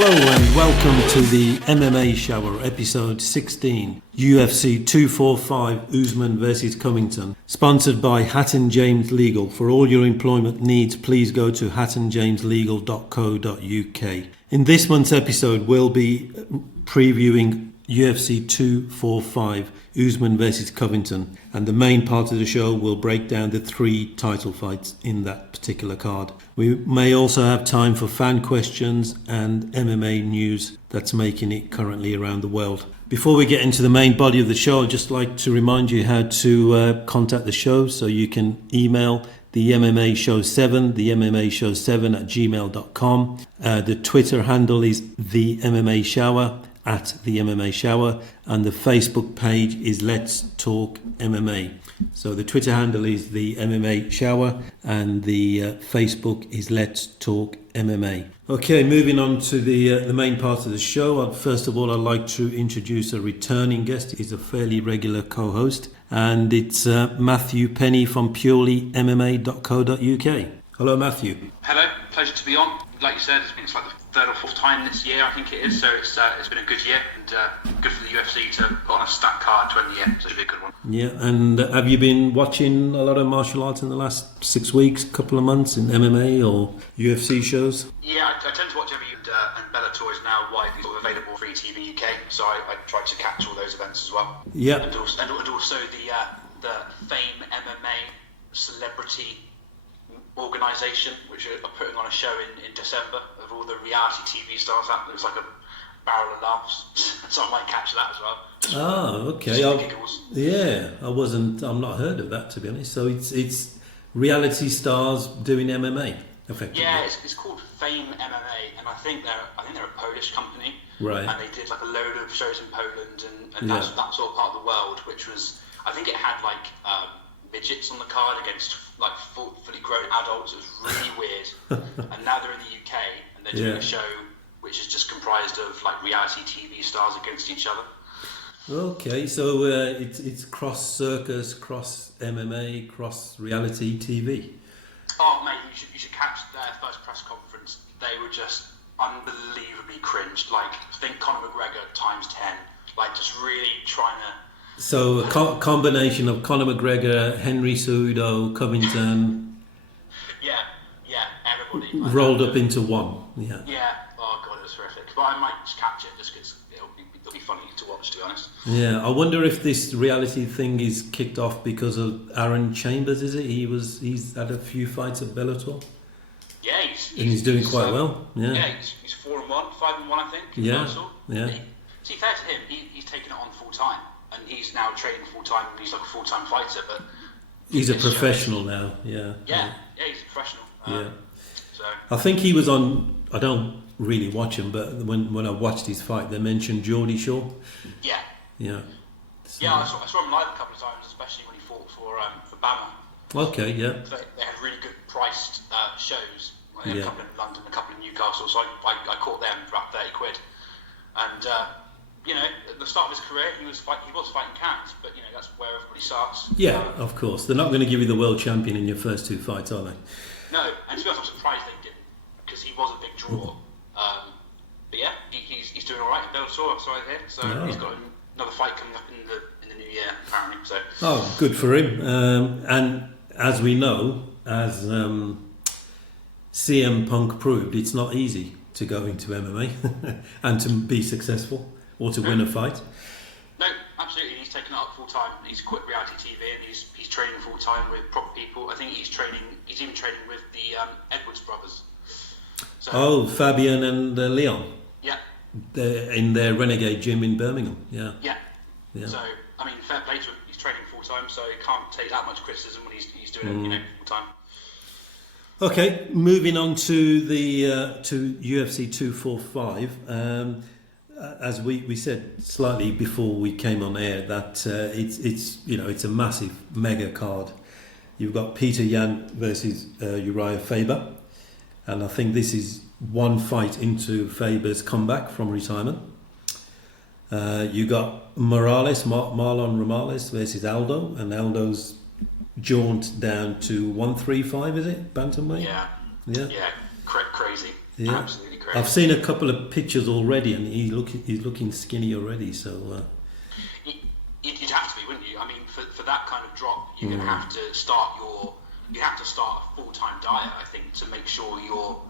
Hello and welcome to the MMA Shower, episode 16, UFC 245 Usman versus Covington, sponsored by Hatton James Legal. For all your employment needs, please go to hattonjameslegal.co.uk. In this month's episode, we'll be previewing UFC 245 Usman versus Covington, and the main part of the show will break down the 3 title fights in that particular card. We may also have time for fan questions and MMA news that's making it currently around the world. Before we get into the main body of the show, I'd just like to remind you how to contact the show. So you can email the MMA Show 7, the MMA Show 7 at gmail.com. The Twitter handle is the MMA Shower, at the MMA Shower, and the Facebook page is Let's Talk MMA. So the Twitter handle is the MMA Shower and the Facebook is Let's Talk MMA. Okay, moving on to the main part of the show. First of all, I'd like to introduce a returning guest. He's a fairly regular co-host, and it's Matthew Penny from purelymma.co.uk. Hello, Matthew. Hello, pleasure to be on. Like you said, it's like the 3rd or 4th time this year, I think it is. So it's been a good year, and good for the UFC to put on a stacked card to end the year. So it should be a good one. Yeah, and have you been watching a lot of martial arts in the last 6 weeks, couple of months in MMA or UFC shows? Yeah, I tend to watch every and Bellator is now widely sort of available free TV UK. So I try to catch all those events as well. Yeah, and also the Fame MMA celebrity organisation, which are putting on a show in December of all the reality TV stars. That looks like a barrel of laughs, so I might catch that as well. Oh, okay. I've not heard of that, to be honest. So it's reality stars doing MMA, effectively. Yeah, it's called Fame MMA, and I think they're a Polish company, right? And they did like a load of shows in Poland, and that's all part of the world, which was, I think it had like midgets on the card against like fully grown adults. It was really weird. And now they're in the UK and they're doing a show which is just comprised of like reality TV stars against each other. Okay, so it's cross circus, cross MMA, cross reality TV. Oh mate, you should catch their first press conference. They were just unbelievably cringed. Like, think Conor McGregor times 10. Like, just really trying to. So a combination of Conor McGregor, Henry Cejudo, Covington. Yeah, everybody rolled up into one. Yeah. Yeah. Oh god, it was horrific. But I might just catch it just because it'll be funny to watch, to be honest. Yeah, I wonder if this reality thing is kicked off because of Aaron Chambers. Is it? He's had a few fights at Bellator. Yeah, he's doing quite well. Yeah. Yeah, he's 4-1, 5-1, I think. Yeah. Yeah. See, fair to him, he's taken it on full time. And he's now training full time. He's like a full time fighter, but he's a professional now. Yeah, he's a professional. So I think he was on. I don't really watch him, but when I watched his fight, they mentioned Geordie Shaw. Yeah. So, I saw him live a couple of times, especially when he fought for Bama. Okay, yeah. So they had really good priced shows. Like a couple in London, a couple in Newcastle. So I caught them for about £30, and. At the start of his career, he was fighting cans, but that's where everybody starts. Yeah, of course. They're not going to give you the world champion in your first 2 fights, are they? No, and to be honest, I'm surprised they didn't, because he was a big draw. But yeah, he's doing all right in Bellator, so I hear. So he's got another fight coming up in the new year, apparently. So. Oh, good for him. And as we know, as CM Punk proved, it's not easy to go into MMA and to be successral. Or to win a fight? No, absolutely. He's taken it up full time. He's quit reality TV and he's training full time with proper people. I think he's even training with the Edwards brothers. So, Fabian and Leon. Yeah. They're in their Renegade gym in Birmingham. Yeah. So I mean, fair play to him. He's training full time, so he can't take that much criticism when he's doing it full time. Okay, moving on to the to UFC 245. As we said slightly before we came on air, that it's a massive mega card. You've got Peter Yan versus Uriah Faber, and I think this is one fight into Faber's comeback from retirement. You got Marlon Morales versus Aldo, and Aldo's jaunt down to 135, is it, bantamweight? Yeah, crazy. Yeah. Absolutely crazy. I've seen a couple of pictures already, and he's looking skinny already. So you'd have to be, wouldn't you? I mean, for that kind of drop, you're going to have to start a full-time diet, I think, to make sure your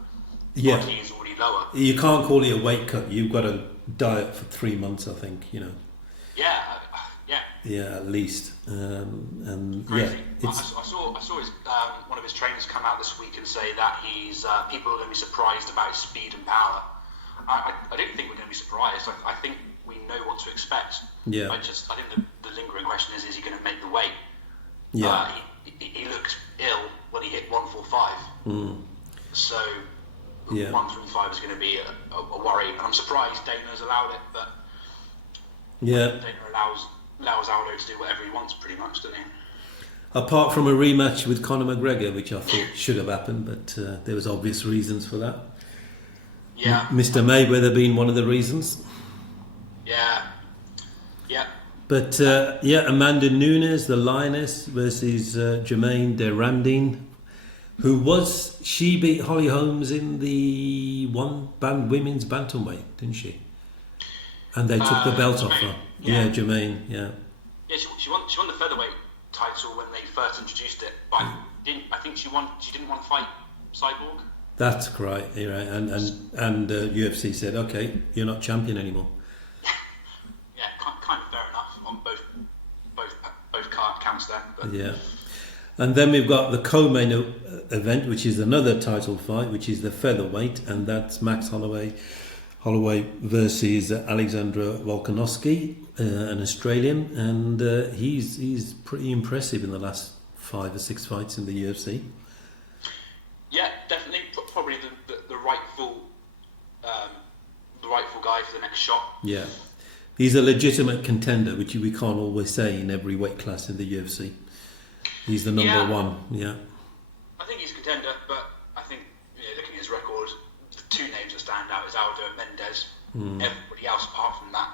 body is already lower. You can't call it a weight cut. You've got to diet for 3 months, I think. Yeah. Yeah, at least. And crazy. yeah, I saw his, one of his trainers come out this week and say that people are going to be surprised about his speed and power. I don't think we're going to be surprised. I think we know what to expect. Yeah. I think the lingering question is he going to make the weight? Yeah. He looked ill when he hit 145. So 135 is going to be a worry, and I'm surprised Dana's allowed it, but Dana allows Aldo to do whatever he wants, pretty much, doesn't he? Apart from a rematch with Conor McGregor, which I thought should have happened, but there was obvious reasons for that. Yeah. Mr. Mayweather being one of the reasons. Yeah. But Amanda Nunes, the Lioness, versus Jermaine Durandine, she beat Holly Holmes in the women's bantamweight, didn't she? And they took the belt off her. Yeah, Jermaine. Yeah. Yeah, she won the featherweight title when they first introduced it, but I think she didn't want to fight Cyborg. That's right. You're right. And UFC said, okay, you're not champion anymore. Yeah, kind of fair enough on both counts there. But. Yeah. And then we've got the co-main event, which is another title fight, which is the featherweight, and that's Max Holloway versus Alexander Volkanovski, an Australian, and he's pretty impressive in the last 5 or 6 fights in the UFC. Yeah, definitely. Probably the rightful guy for the next shot. Yeah, he's a legitimate contender, which we can't always say in every weight class in the UFC. He's the number one. Yeah, I think he's a contender, but I think looking at his record, the 2 names that stand out is Aldo and Mendes. Everybody else apart from that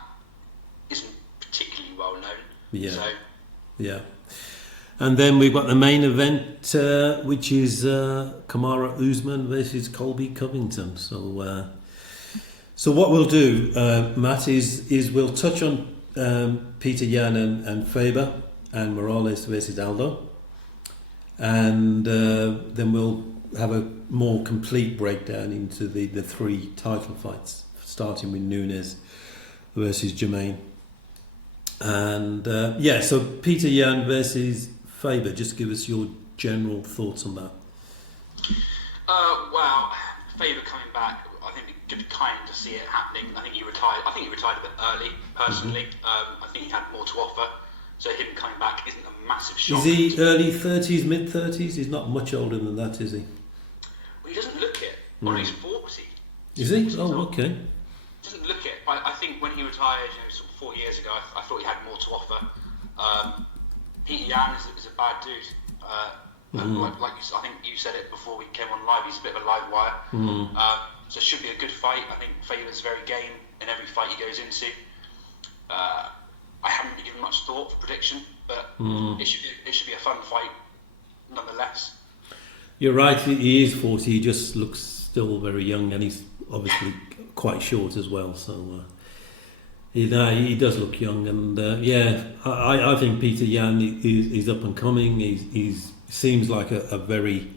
isn't particularly well known. Yeah. So. Yeah. And then we've got the main event, which is Kamaru Usman versus Colby Covington. So what we'll do, Matt, is we'll touch on Peter Yan and Faber and Morales versus Aldo, and then we'll have a more complete breakdown into the 3 title fights, starting with Nunes versus Jermaine. And so Peter Yan versus Faber, just give us your general thoughts on that. Well, Faber coming back, I think we could kind of see it happening. I think he retired a bit early, personally. I think he had more to offer, so him coming back isn't a massive shock. Is he early 30s, mid 30s? He's not much older than that, is he? Well, he doesn't look it. Well, he's 40. Is he? Oh, okay. Doesn't look it. I think when he retired, sort of 4 years ago, I thought he had more to offer. Peter Yan is a bad dude. Like I think you said it before we came on live. He's a bit of a live wire. So it should be a good fight. I think Faber's very game in every fight he goes into. I haven't given much thought for prediction, but it should be a fun fight nonetheless. You're right. He is 40. He just looks still very young, and he's obviously quite short as well. So. He does look young, and I think Peter Yan is up and coming. He seems like a very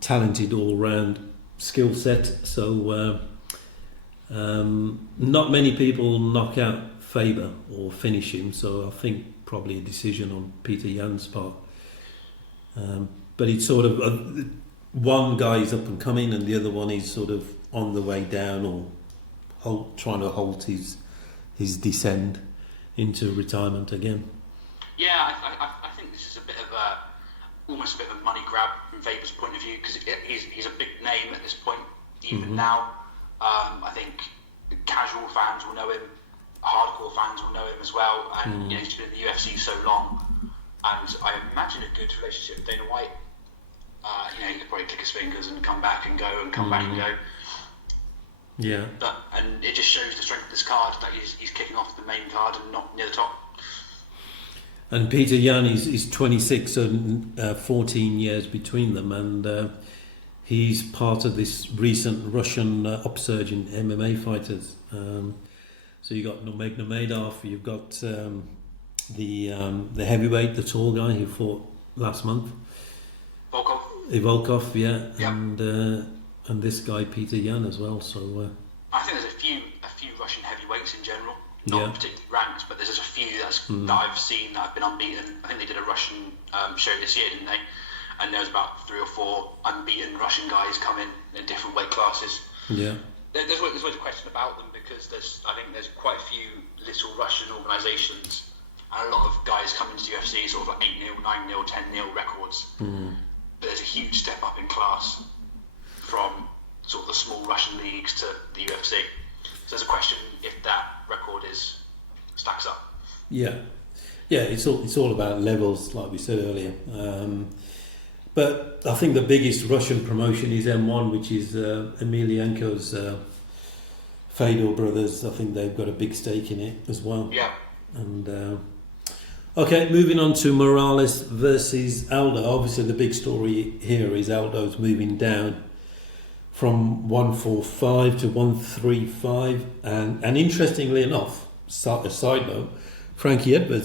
talented all-round skill set. So not many people knock out Faber or finish him. So I think probably a decision on Peter Yan's part. But it's sort of one guy is up and coming, and the other one is sort of on the way down or trying to halt his descent into retirement again. Yeah, I think this is almost a bit of a money grab from Faber's point of view, because he's a big name at this point, even now. I think casual fans will know him, hardcore fans will know him as well, and he's been in the UFC so long, and I imagine a good relationship with Dana White. He could probably click his fingers and come back and go, and come back and go. Yeah. And it just shows the strength of this card, that he's kicking off the main card and not near the top. And Peter Yan is 26, and 14 years between them, and he's part of this recent Russian upsurge in MMA fighters. So you got Nurmagomedov, you've got the heavyweight, the tall guy who fought last month, Volkov, yeah, yep. And this guy Peter Yan as well. So I think there's a few Russian heavyweights in general, not particularly ranked, but there's just a few that I've seen that have been unbeaten. I think they did a Russian show this year, didn't they? And there was about 3 or 4 unbeaten Russian guys come in different weight classes. Yeah. There's always a question about them because I think there's quite a few little Russian organisations and a lot of guys come into UFC sort of like 8-0, 9-0, 10-0 records. But there's a huge step up in class from sort of the small Russian leagues to the UFC. So there's a question if that record stacks up. Yeah, it's all about levels, like we said earlier. But I think the biggest Russian promotion is M1, which is Emelianenko's Fedor brothers. I think they've got a big stake in it as well. Yeah. And okay, moving on to Morales versus Aldo. Obviously, the big story here is Aldo's moving down from 145 to 135, and interestingly enough, a side note, Frankie Edgar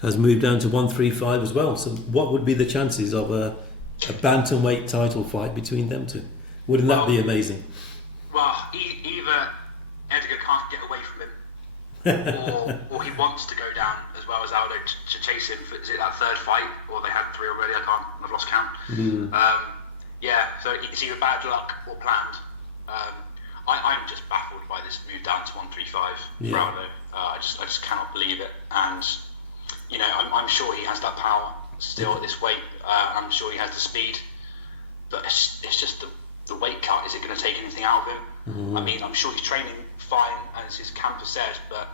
has moved down to 135 as well. So what would be the chances of a bantamweight title fight between them two? Wouldn't that be amazing? Well, either Edgar can't get away from him, or he wants to go down as well as Aldo to chase him. Is it that third fight, or they had 3 already? I've lost count. Yeah, so it's either bad luck or planned. I'm just baffled by this move down to 135 for Aldo. I just cannot believe it. And you know, I'm sure he has that power still at this weight. I'm sure he has the speed, but it's just the weight cut. Is it going to take anything out of him? I mean, I'm sure he's training fine, as his camp has said, but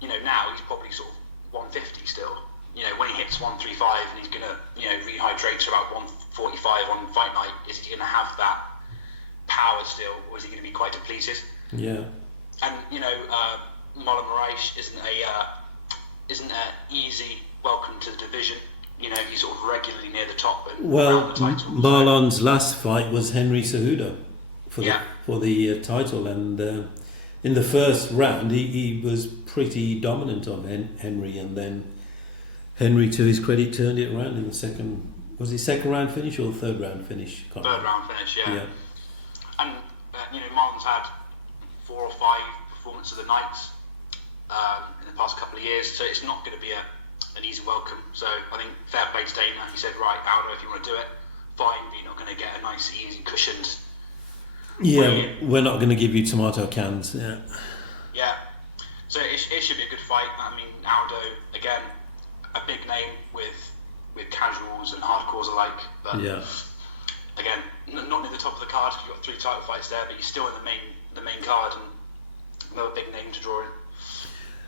you know, now he's probably sort of 150 still. You know, when he hits 135 and he's going to, you know, rehydrate to about 145 on fight night, is he going to have that power still, or is he going to be quite depleted? Yeah. And you know, Marlon Moraes isn't an easy welcome to the division. You know, he's sort of regularly near the top and around the title. Marlon's last fight was Henry Cejudo for the title, and in the first round he was pretty dominant on Henry, and then Henry, to his credit, turned it around in the second. Was it second round finish or third round finish? Third round finish, yeah. And you know, Marlon's had 4 or 5 performances of the night in the past couple of years, so it's not going to be an easy welcome. So I think fair play to Dana. He said, right, Aldo, if you want to do it, fine, but you're not going to get a nice, easy, cushioned. Yeah, we're not going to give you tomato cans. Yeah. Yeah. So it should be a good fight. I mean, Aldo, again, a big name with casuals and hardcores alike. But again, not near the top of the card. You've got 3 title fights there, but you're still in the main card and another big name to draw in.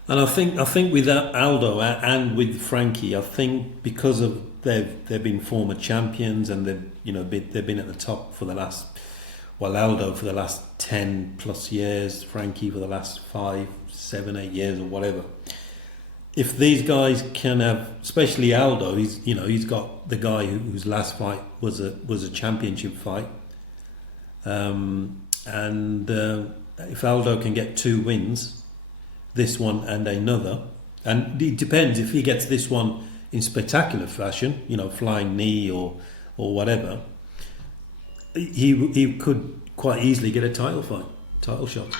And I think with Aldo and with Frankie, I think because of they've been former champions and they've been at the top for the last, well, Aldo for the last 10 plus years, Frankie for the last 5, 7, 8 years or whatever. If these guys can have, especially Aldo, he's got the guy whose last fight was a championship fight, and if Aldo can get 2 wins, this one and another, and it depends if he gets this one in spectacular fashion, you know, flying knee or whatever, he could quite easily get a title shot.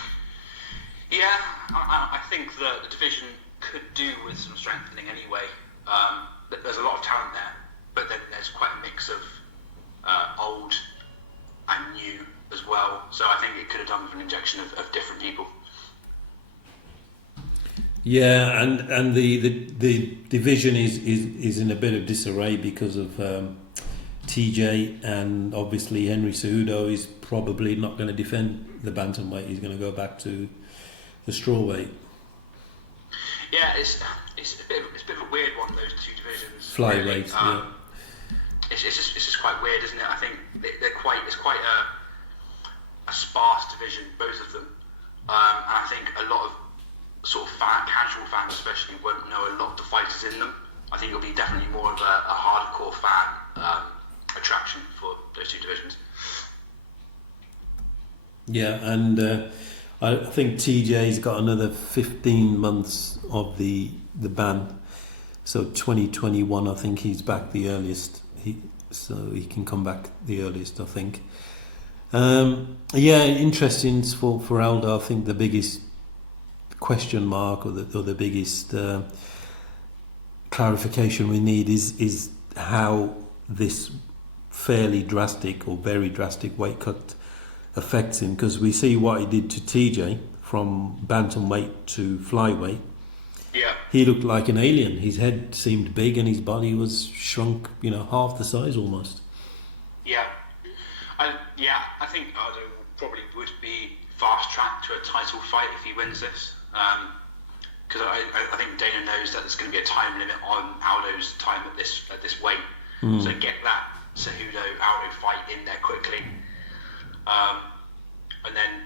Yeah, I think the division could do with some strengthening anyway. There's a lot of talent there, but then there's quite a mix of old and new as well. So I think it could have done with an injection of different people. Yeah, and the division is in a bit of disarray because of TJ, and obviously Henry Cejudo is probably not going to defend the bantamweight. He's going to go back to the strawweight. Yeah, it's a bit of a weird one, those 2 divisions. Flyweight, really. yeah. It's just quite weird, isn't it? I think it's quite a sparse division, both of them, and I think a lot of sort of casual fans especially won't know a lot of the fighters in them. I think it'll be definitely more of a hardcore fan Yeah, and I think TJ's got another 15 months of the ban. So 2021, I think he's back the earliest. So he can come back the earliest, I think. Yeah, interesting for Aldo. I think the biggest question mark or the biggest clarification we need is how this fairly drastic or very drastic weight cut affects him, because we see what he did to TJ from bantamweight to flyweight. Yeah. He looked like an alien. His head seemed big and his body was shrunk, half the size almost. Yeah. I think Aldo probably would be fast-tracked to a title fight if he wins this. Because I think Dana knows that there's going to be a time limit on Aldo's time at this weight. So get that Cejudo-Aldo fight in there quickly. And then,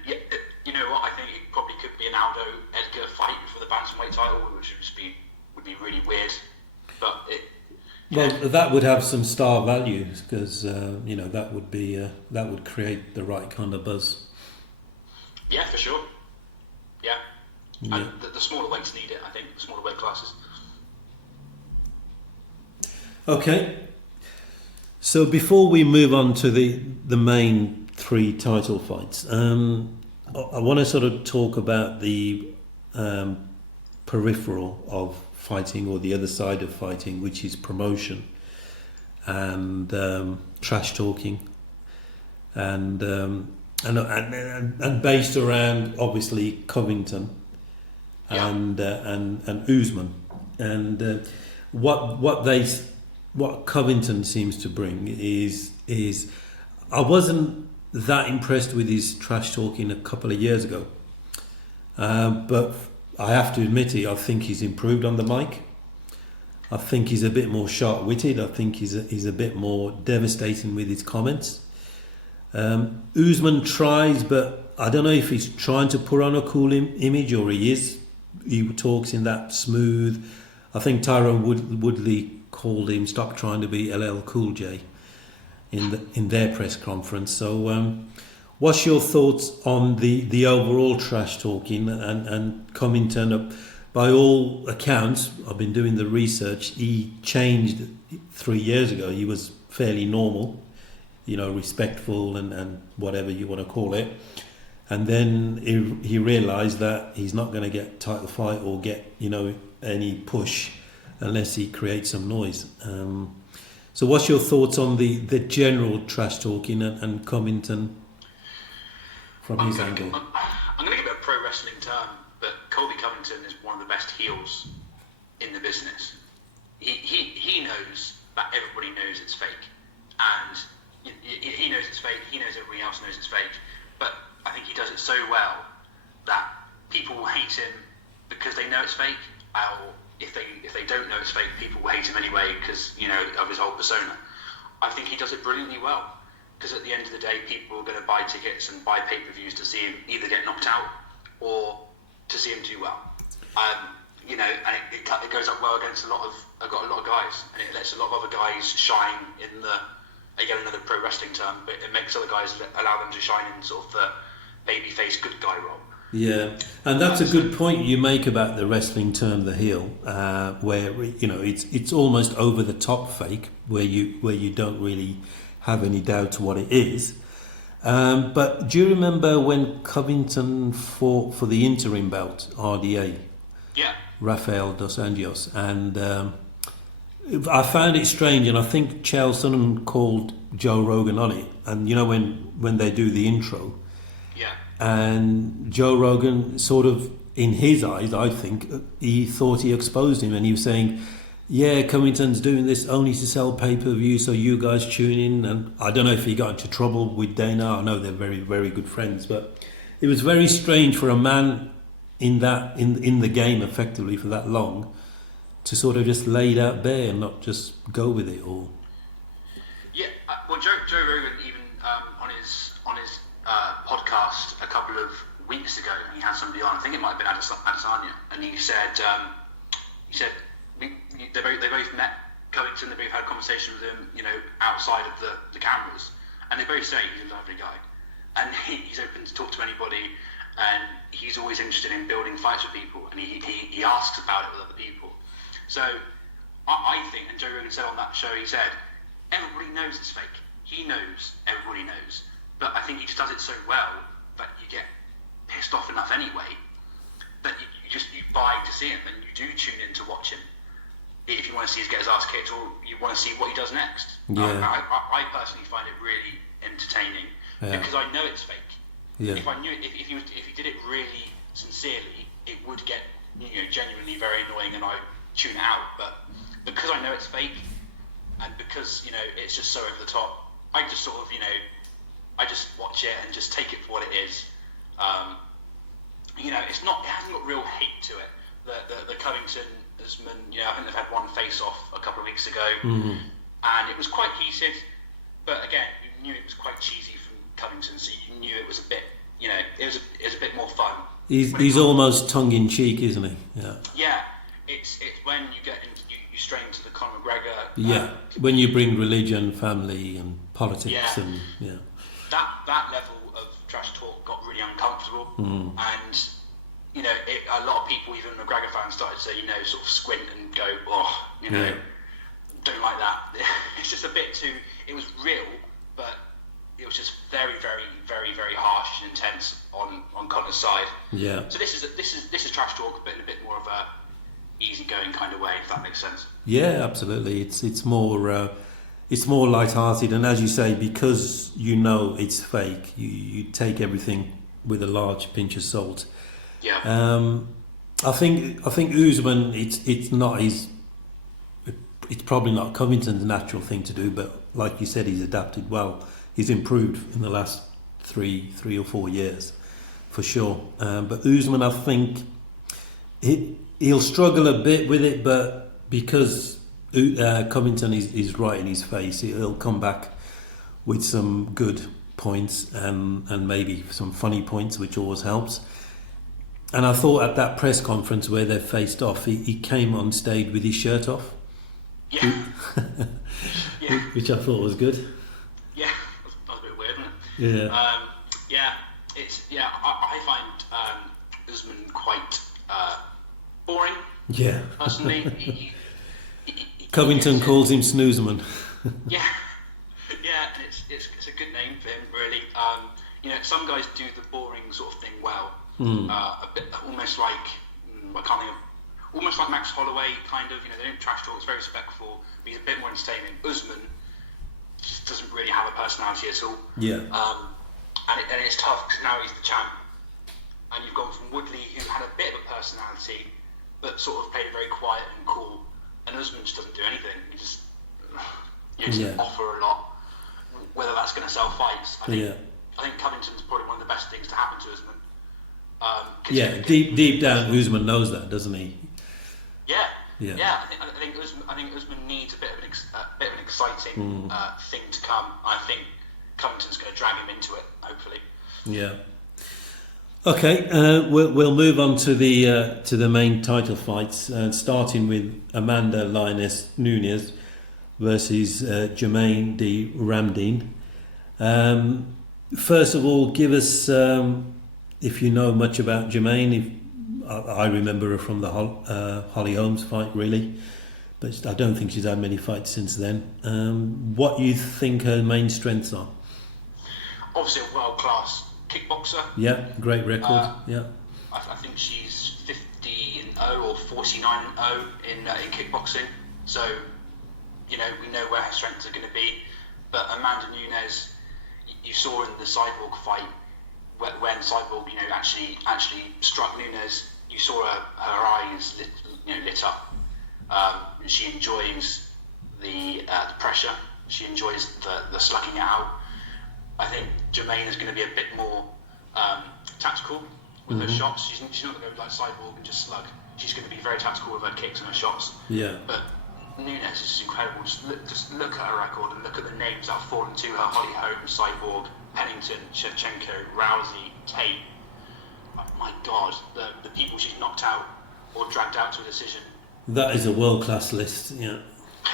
you know what, I think it probably could be an Aldo-Edgar fight for the bantamweight title, which would be really weird. But that would have some star value, because that would create the right kind of buzz. Yeah, for sure. Yeah. And the smaller weights need it, I think, the smaller weight classes. Okay. So before we move on to the main 3 title fights, I want to sort of talk about the peripheral of fighting, or the other side of fighting, which is promotion and trash talking, and based around obviously Covington and Usman, and what Covington seems to bring is I wasn't that impressed with his trash talking a couple of years ago, but I have to admit I think he's improved on the mic. I think he's a bit more sharp-witted. I think he's a bit more devastating with his comments. Usman tries, but I don't know if he's trying to put on a cool image or he is. He talks in that smooth. I think Tyrone Woodley called him "Stop trying to be LL Cool J" in their press conference. So, what's your thoughts on the overall trash talking and Covington? By all accounts, I've been doing the research. He changed 3 years ago. He was fairly normal, respectful and whatever you want to call it. And then he realised that he's not going to get title fight or get any push unless he creates some noise. So what's your thoughts on the general trash talking and Covington from his angle? I'm going to give it a pro wrestling term, but Colby Covington is one of the best heels in the business. He knows that everybody knows it's fake, and he knows it's fake. He knows everybody else knows it's fake, but I think he does it so well that people will hate him because they know it's fake. Or if they don't know it's fake, people will hate him anyway because of his whole persona. I think he does it brilliantly well, because at the end of the day, people are going to buy tickets and buy pay-per-views to see him either get knocked out or to see him do well. And it goes up well against a lot of guys, and it lets a lot of other guys shine in again, another pro wrestling term, but it makes other guys allow them to shine in sort of the babyface good guy role. Yeah, and that's a good point you make about the wrestling term, the heel, where it's almost over the top fake, where you don't really have any doubt what it is. But do you remember when Covington fought for the interim belt, RDA? Yeah. Rafael dos Anjos, and I found it strange, and I think Chael Sonnen called Joe Rogan on it, and when they do the intro. Yeah. And Joe Rogan sort of, in his eyes, I think, he thought he exposed him, and he was saying, yeah, Covington's doing this only to sell pay-per-view, so you guys tune in. And I don't know if he got into trouble with Dana. I know they're very, very good friends, but it was very strange for a man in the game effectively for that long to sort of just lay it out bare and not just go with it all. Yeah, well, Joe Rogan even on his podcast a couple of weeks ago, he had somebody on. I think it might have been Adesanya, and he said they both met Covington. They both had a conversation with him, outside of the cameras, and they both say he's a lovely guy. and he's open to talk to anybody, and he's always interested in building fights with people, and he asks about it with other people. So I think, and Joe Rogan said on that show, he said, everybody knows it's fake. He knows, everybody knows. But I think he just does it so well that you get pissed off enough anyway that you buy to see him, and you do tune in to watch him. If you want to see him get his ass kicked, or you want to see what he does next. Yeah. I personally find it really entertaining because I know it's fake. Yeah. If I knew it, if he did it really sincerely, it would get genuinely very annoying, and I tune it out. But because I know it's fake, and because it's just so over the top, I just sort of I just watch it and just take it for what it is. It's not. It hasn't got real hate to it. The Covington Usman, I think they've had one face-off a couple of weeks ago, and it was quite heated. But again, you knew it was quite cheesy from Covington, so you knew it was a bit, it was a bit more fun. He's almost tongue-in-cheek, isn't he? Yeah. Yeah, it's when you get into, you stray into the Conor McGregor. Yeah, when you bring religion, family, and politics, and that level of trash talk got really uncomfortable, and a lot of people, even McGregor fans, started to sort of squint and go, don't like that. It's just a bit too. It was real, but it was just very, very, very, very harsh and intense on Conor's side. Yeah. So this is trash talk, but in a bit more of a easygoing kind of way, if that makes sense. Yeah, absolutely. It's more light-hearted, and as you say, because it's fake, you take everything with a large pinch of salt. Yeah. I think Usman, it's not his. It's probably not Covington's natural thing to do, but like you said, he's adapted well. He's improved in the last three or 4 years, for sure. But Usman, I think he'll struggle a bit with it, but because Covington is right in his face, he'll come back with some good points and maybe some funny points, which always helps. And I thought at that press conference where they faced off, he came on stage with his shirt off. Yeah. Yeah. Which I thought was good. Yeah, that was a bit weird, wasn't it? Yeah. I find Usman quite boring. Yeah. Personally, he Covington calls him Snoozeman. Yeah, and it's a good name for him, really. Some guys do the boring sort of thing well. A bit almost like almost like Max Holloway, kind of. They don't trash talk. It's very respectful. But he's a bit more entertaining. Usman just doesn't really have a personality at all. Yeah. And it's tough because now he's the champ, and you've gone from Woodley, who had a bit of a personality, but sort of played it very quiet and cool, and Usman just doesn't do anything. He just doesn't offer a lot. Whether that's going to sell fights, I think Covington's probably one of the best things to happen to Usman. Deep down, Usman knows that, doesn't he? Yeah. I think Usman needs a bit of an exciting thing to come. I think Covington's going to drag him into it, hopefully. Yeah. Okay, we'll move on to the main title fights, starting with Amanda Lioness Nunes versus Jermaine D. Ramdeen. First of all, give us, if you know much about Jermaine. I remember her from the Holly Holmes fight, really, but I don't think she's had many fights since then. What you think her main strengths are? Obviously a world-class kickboxer. Yeah, great record. I think she's 50-0 or 49-0 in kickboxing. So, we know where her strengths are going to be. But Amanda Nunes, you saw in the Cyborg fight, when Cyborg, actually struck Nunes, you saw her eyes lit up. She enjoys the pressure. She enjoys the slugging it out. I think Jermaine is going to be a bit more tactical with her shots. She's not going to go like Cyborg and just slug. She's going to be very tactical with her kicks and her shots. Yeah. But Nunes is just incredible. Just look at her record and look at the names that have fallen to her: Holly Holmes, Cyborg, Pennington, Shevchenko, Rousey, Tate. Oh my God, the people she's knocked out or dragged out to a decision. That is a world-class list. Yeah.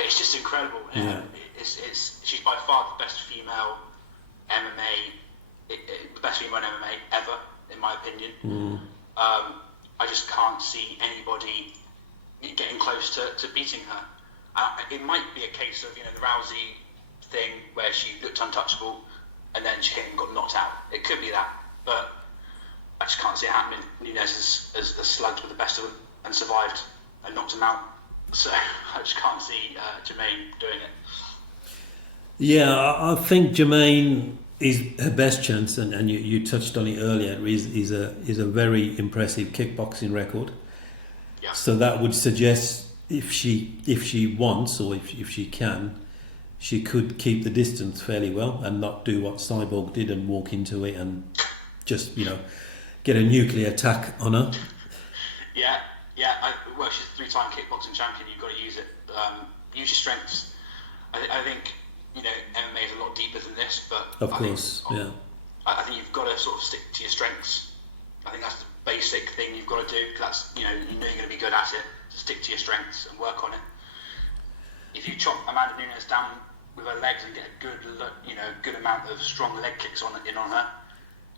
It's just incredible. Yeah. She's by far the best female MMA the best female in MMA ever, in my opinion. I just can't see anybody getting close to beating her. It might be a case of, the Rousey thing where she looked untouchable and then she got knocked out. It could be that, but I just can't see it happening. Nunes has slugged with the best of them and survived and knocked him out. So I just can't see Jermaine doing it. Yeah, I think Jermaine is her best chance, and you touched on it earlier. Is a very impressive kickboxing record. Yeah. So that would suggest if she wants or if she can, she could keep the distance fairly well and not do what Cyborg did and walk into it and just get a nuclear attack on her. Yeah. Well, she's a 3-time kickboxing champion. You've got to use it. Use your strengths. I think MMA is a lot deeper than this, but of course, I think you've got to sort of stick to your strengths. I think that's the basic thing you've got to do. That's you're going to be good at it. So stick to your strengths and work on it. If you chop Amanda Nunes down with her legs and get a good amount of strong leg kicks on her,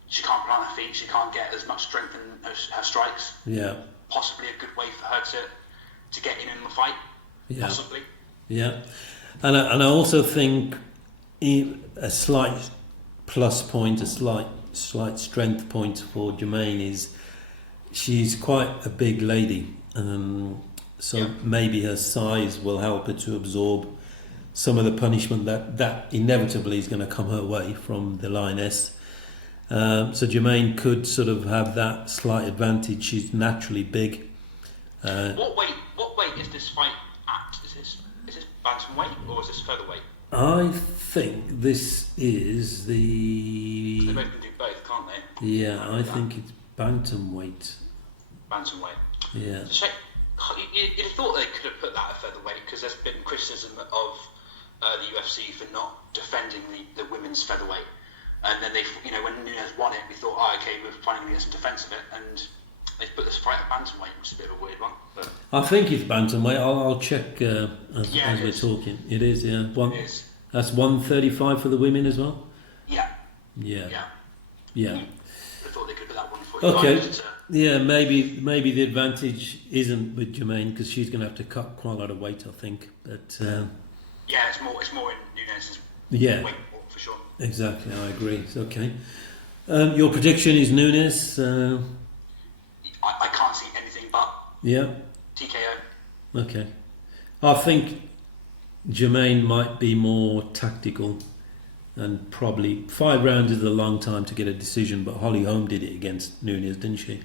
she can't plant her feet. She can't get as much strength in her strikes. Yeah. Possibly a good way for her to get in the fight. Yeah. Possibly. Yeah. And I also think a slight plus point, a slight strength point for Jermaine is she's quite a big lady, so maybe her size will help her to absorb some of the punishment that inevitably is going to come her way from the lioness. So Jermaine could sort of have that slight advantage. She's naturally big. What weight is this fight at? Is this bantamweight or is this featherweight? I think this is the... They both can do both, can't they? Yeah, I think it's bantamweight. Bantamweight. Yeah. You'd have thought they could have put that at featherweight because there's been criticism of the UFC for not defending the women's featherweight. And then when Nunes won it, we thought, okay, we're finally going to get some defence of it, and they've put this fight at bantamweight, which is a bit of a weird one. But I think it's bantamweight. I'll check as we're talking. It is, yeah. It is. That's 135 for the women as well. Yeah. I thought they could put that 145. Okay. Yeah, maybe the advantage isn't with Jermaine because she's going to have to cut quite a lot of weight, I think. But it's more in Nunes' weight. For sure. Exactly, I agree. It's okay. Your prediction is Nunes. I can't see anything but TKO. Okay. I think Jermaine might be more tactical, and probably 5 rounds is a long time to get a decision. But Holly Holm did it against Nunes, didn't she?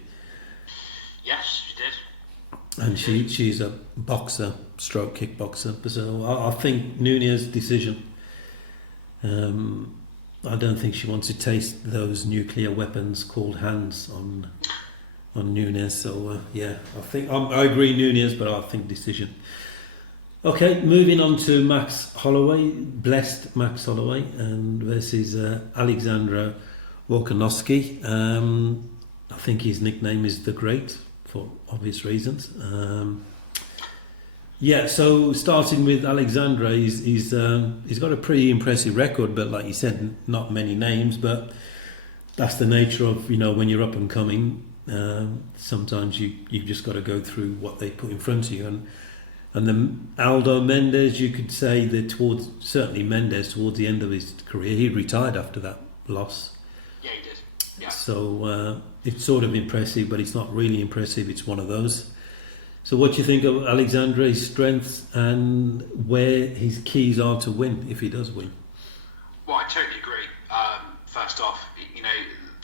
Yes, she did. And she's a boxer, stroke kickboxer. So I think Nunes' decision. I don't think she wants to taste those nuclear weapons called hands on Nunes. So I think I agree Nunes, but I think decision. Okay, moving on to Max Holloway, blessed Max Holloway, and versus Alexandra Volkanovski. I think his nickname is the Great for obvious reasons. So starting with Alexandra, he's got a pretty impressive record, but like you said, not many names. But that's the nature of when you're up and coming. Sometimes you've just got to go through what they put in front of you. And the Aldo Mendes, you could say that certainly Mendes towards the end of his career, he retired after that loss. Yeah, he did. Yeah. So it's sort of impressive, but it's not really impressive. It's one of those. So what do you think of Alexandra, his strengths, and where his keys are to win, if he does win? Well, I totally agree. First off,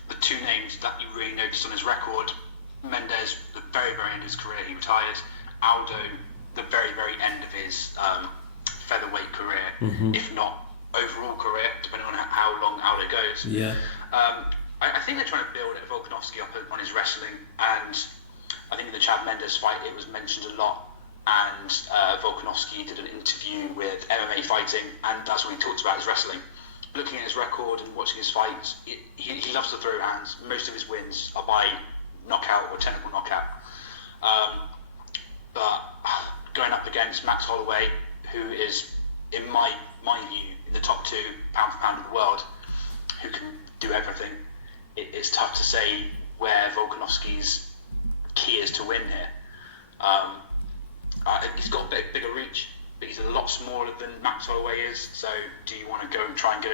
the two names that you really noticed on his record, Mendes, the very, very end of his career, he retired. Aldo, the very, very end of his featherweight career, if not overall career, depending on how long Aldo goes. Yeah. I think they're trying to build Volkanovski up on his wrestling, and I think in the Chad Mendes fight it was mentioned a lot, and Volkanovski did an interview with MMA Fighting, and that's what he talked about, his wrestling. Looking at his record and watching his fights, he loves to throw hands. Most of his wins are by knockout or technical knockout. But going up against Max Holloway, who is, in my view, in the top 2 pound for pound of the world, who can do everything, it's tough to say where Volkanovski's key is to win here. He's got a bit bigger reach, but he's a lot smaller than Max Holloway is. So, do you want to go and try and go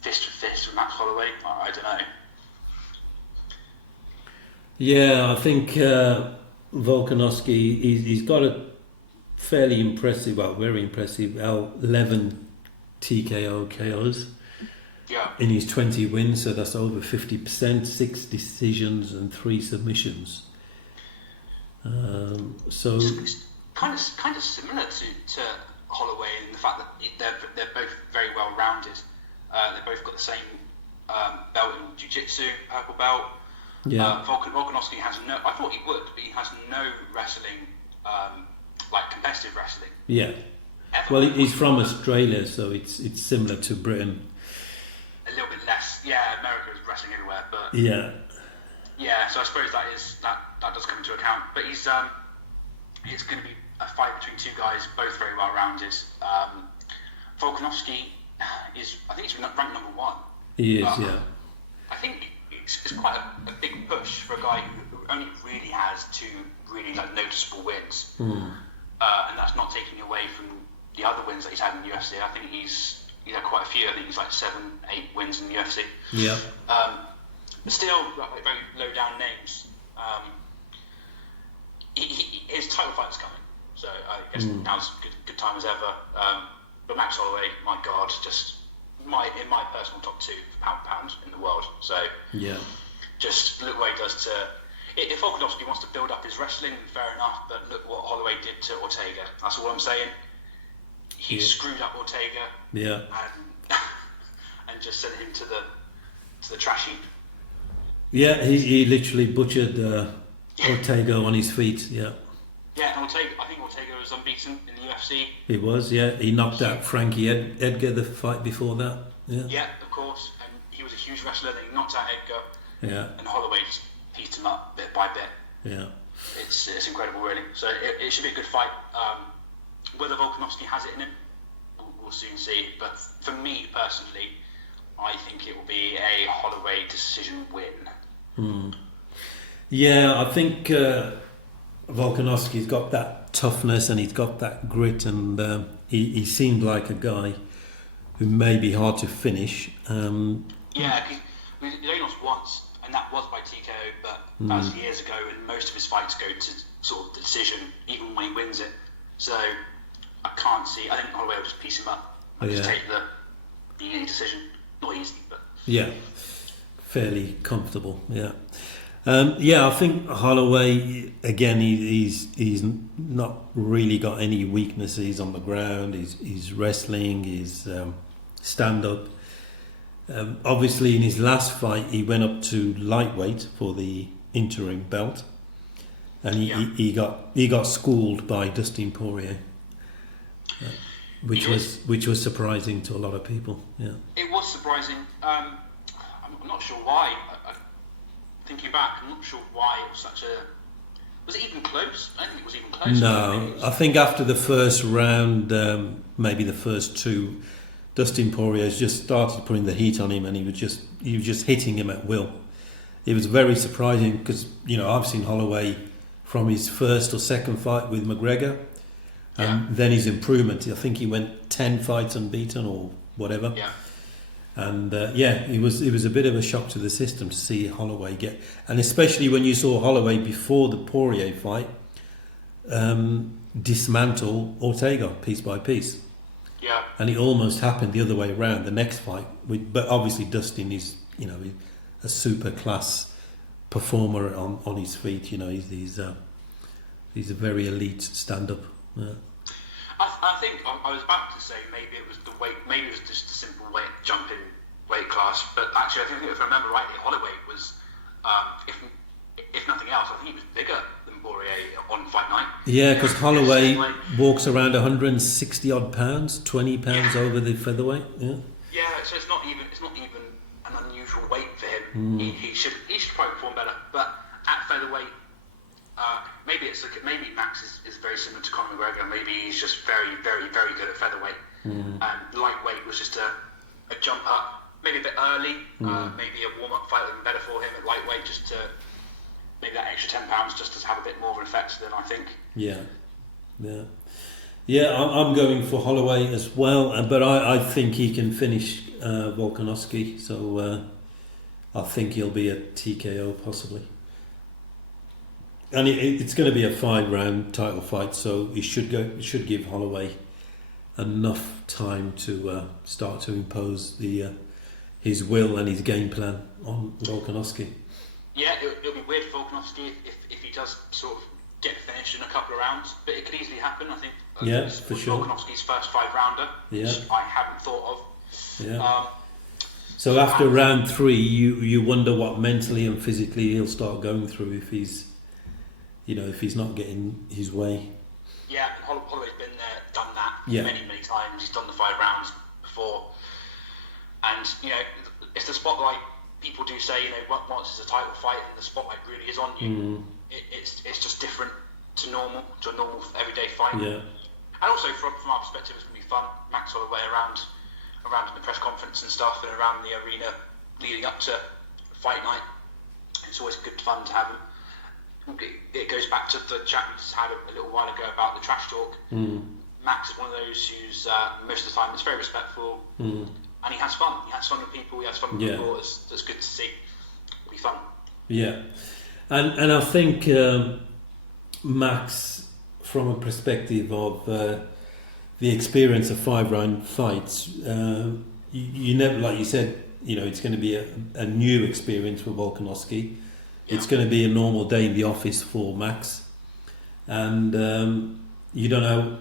fist for fist with Max Holloway? I don't know. Yeah, I think Volkanovski, he's got a fairly impressive, very impressive 11 TKO KOs in his 20 wins, so that's over 50%, 6 decisions and 3 submissions. So it's kind of similar to Holloway in the fact that they're both very well rounded. They both got the same belt in jiu-jitsu, purple belt. Yeah. Volkanovski has no. I thought he would, but he has no wrestling, like competitive wrestling. Yeah. Well, he's from Australia, so it's similar to Britain. A little bit less. Yeah, America is wrestling everywhere, but yeah. Yeah, so I suppose that does come into account. But it's going to be a fight between two guys, both very well rounded. Volkanovski is, I think he's ranked number 1. He is, yeah. I think it's quite a big push for a guy who only really has 2 really noticeable wins, and that's not taking away from the other wins that he's had in the UFC. I think he's had quite a few. I think he's like 7, 8 wins in the UFC. Yeah. But still, like very low down names. His title fight is coming, so I guess now's good time as ever. But Max Holloway, my God, just in my personal top 2 pound for pound in the world. So yeah, just look what he does to. If Volkanovski wants to build up his wrestling, fair enough. But look what Holloway did to Ortega. That's all I'm saying. He screwed up Ortega. Yeah. And just sent him to the trash heap. Yeah, he literally butchered Ortega on his feet. Yeah. Yeah, and I think Ortega was unbeaten in the UFC. He was, yeah. He knocked out Frankie Edgar the fight before that. Yeah. Yeah, of course. And he was a huge wrestler. Then he knocked out Edgar. Yeah. And Holloway just pieced him up bit by bit. Yeah. It's incredible, really. So it should be a good fight. Whether Volkanovski has it in him, we'll soon see. But for me personally, I think it will be a Holloway decision win. Yeah, I think Volkanovski's got that toughness and he's got that grit, and he seemed like a guy who may be hard to finish. Yeah, because he only lost once, and that was by TKO, but that was years ago, and most of his fights go to sort of the decision, even when he wins it. So I can't see. I think Holloway will just piece him up and just take the easy decision. Not easy, but yeah, fairly comfortable. Yeah. I think Holloway, again, he's not really got any weaknesses on the ground. He's wrestling, he's stand-up. Obviously, in his last fight, he went up to lightweight for the interim belt, and he got schooled by Dustin Poirier, which was surprising to a lot of people. Yeah, it was surprising. I'm not sure why. Thinking back, I'm not sure why it was such a. Was it even close? I don't think it was even close. No, I think after the first round, maybe the first 2, Dustin Poirier just started putting the heat on him, and he was just hitting him at will. It was very surprising because I've seen Holloway from his first or second fight with McGregor, and then his improvement. I think he went 10 fights unbeaten or whatever. Yeah. And it was a bit of a shock to the system to see Holloway get, and especially when you saw Holloway before the Poirier fight dismantle Ortega piece by piece. Yeah. And it almost happened the other way around the next fight. But obviously Dustin is a super class performer on his feet. He's a very elite stand up. Yeah. I think I was about to say maybe it was the weight, maybe it was just a simple jump in weight class, but actually I think if I remember rightly, Holloway was, if nothing else, I think he was bigger than Poirier on fight night. Yeah, because Holloway walks around 160 odd pounds, 20 pounds over the featherweight. Yeah. Yeah, so it's not even an unusual weight for him. He should probably perform better, but at featherweight. Maybe Max is very similar to Conor McGregor. Maybe he's just very, very, very good at featherweight. And lightweight was just a jump up, maybe a bit early. Maybe a warm-up fight would have been better for him at lightweight, just to maybe that extra £10 just to have a bit more of an effect than I think. Yeah, I'm going for Holloway as well, but I think he can finish Volkanovski, so I think he'll be a TKO possibly. And it's going to be a 5-round title fight, so it should give Holloway enough time to start to impose his will and his game plan on Volkanovski. Yeah, it'll be weird for Volkanovski if he does sort of get finished in a couple of rounds, but it could easily happen. I think. Yeah, for sure. Volkanovski's first 5-rounder, which I hadn't thought of. Yeah. So after round 3, you wonder what mentally and physically he'll start going through if he's not getting his way. Yeah, and Holloway's been there, done that many times. He's done the 5 rounds before, and it's the spotlight. People do say, once it's a title fight and the spotlight really is on you, it's just different to a normal everyday fight. Yeah. And also from our perspective, it's going to be fun. Max Holloway around in the press conference and stuff, and around the arena leading up to fight night. It's always good fun to have him. It goes back to the chat we just had a little while ago about the trash talk. Max is one of those who's most of the time it's very respectful, and he has fun. He has fun with people. He has fun with people. That's good to see. It'll be fun. Yeah, and I think Max, from a perspective of the experience of 5-round fights, you never, like you said, it's going to be a new experience for Volkanovski. It's going to be a normal day in the office for Max, and you don't know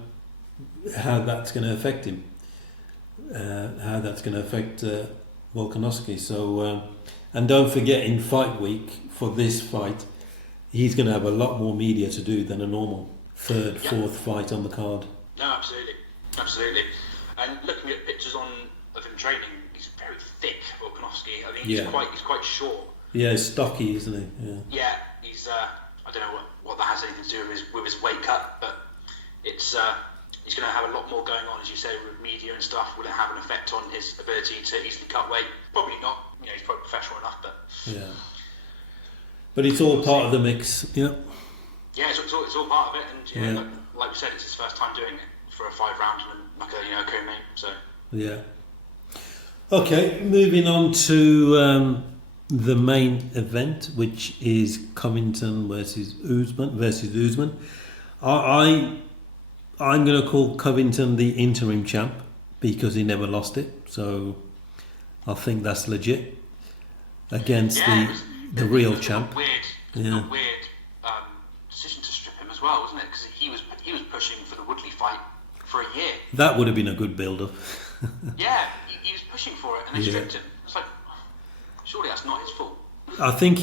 how that's going to affect him, how that's going to affect Volkanovski. So, and don't forget, in fight week for this fight, he's going to have a lot more media to do than a normal third, fourth fight on the card. No, absolutely. And looking at pictures of him training, he's very thick, Volkanovski. I mean, he's quite short. Yeah, he's stocky, isn't he? Yeah, he's. I don't know what that has anything to do with his weight cut, but it's. He's going to have a lot more going on, as you say, with media and stuff. Will it have an effect on his ability to easily cut weight? Probably not. He's probably professional enough, but. Yeah. But it's all part of the mix. Yeah. Yeah, it's all part of it, and like we said, it's his first time doing it for a 5-round and like a co-main. So. Yeah. Okay, moving on to the main event, which is Covington versus Usman. I'm going to call Covington the interim champ because he never lost it, so I think that's legit against the real champ. Weird decision to strip him as well, wasn't it? Because he was pushing for the Woodley fight for a year. That would have been a good build-up. Yeah, he was pushing for it, and they stripped him. It's like, surely that's not his fault. I think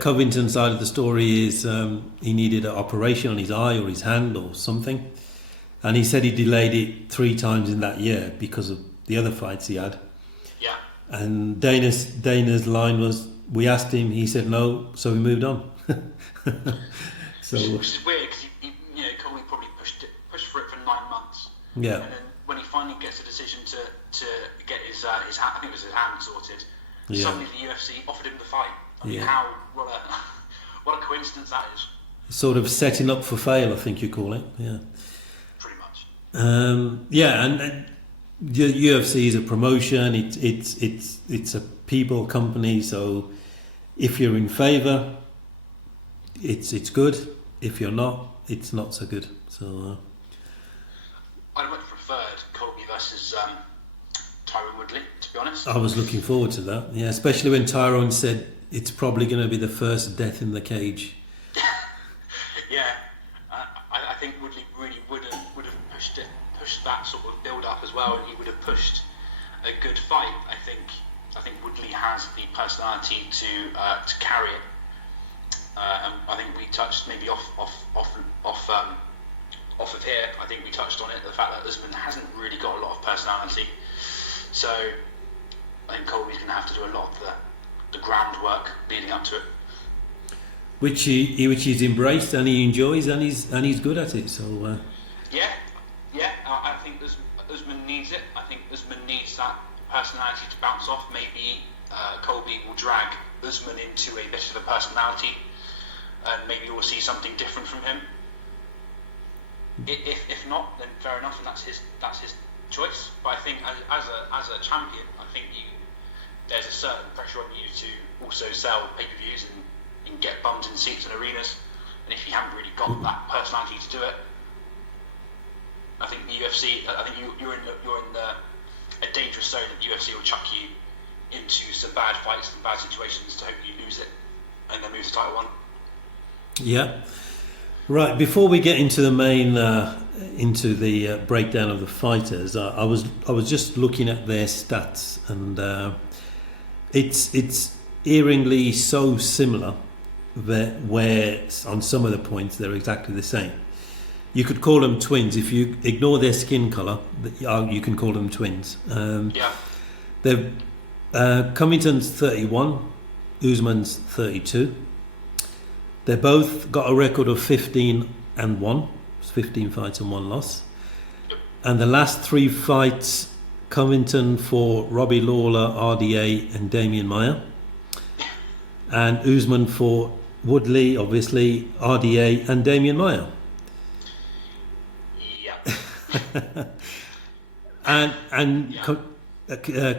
Covington's side of the story is he needed an operation on his eye or his hand or something, and he said he delayed it 3 times in that year because of the other fights he had. Yeah. And Dana's line was, we asked him, he said no, so we moved on. Which is weird because Colby probably pushed for it for 9 months. Yeah. And then when he finally gets a decision to get his hand, I think it was his hand sorted. Yeah. Suddenly the UFC offered him the fight. I mean, what a coincidence that is. Sort of setting up for fail, I think you call it. Yeah. Pretty much. And the UFC is a promotion. It's a people company. So if you're in favour, it's good. If you're not, it's not so good. So. I'd much preferred Colby versus Tyrone Woodley, to be honest. I was looking forward to that, especially when Tyrone said it's probably going to be the first death in the cage. I think Woodley really would have pushed that sort of build up as well, and he would have pushed a good fight. I think Woodley has the personality to carry it, and I think we touched maybe off of here. I think we touched on it, the fact that Usman hasn't really got a lot of personality. So I think Colby's going to have to do a lot of the groundwork leading up to it, which he's embraced and he enjoys and he's good at it. So I think Usman needs it. I think Usman needs that personality to bounce off. Maybe Colby will drag Usman into a bit of a personality, and maybe we'll see something different from him. If not, then fair enough, and that's his choice. But I think as a champion, I think there's a certain pressure on you to also sell pay-per-views and get bums in seats in arenas. And if you haven't really got that personality to do it, I think the UFC. I think you're in a dangerous zone that the UFC will chuck you into some bad fights and bad situations to hope you lose it and then move to title one. Yeah. Right. Before we get into the main into the breakdown of the fighters, I was just looking at their stats, and it's eeringly so similar that where on some of the points they're exactly the same. You could call them twins if you ignore their skin colour. You can call them twins. They're Covington's 31, Usman's 32. They both got a record of 15 and 1, 15 fights and 1 loss. And the last 3 fights, Covington for Robbie Lawler, RDA, and Damian Maia, and Usman for Woodley, obviously, RDA, and Damian Maia.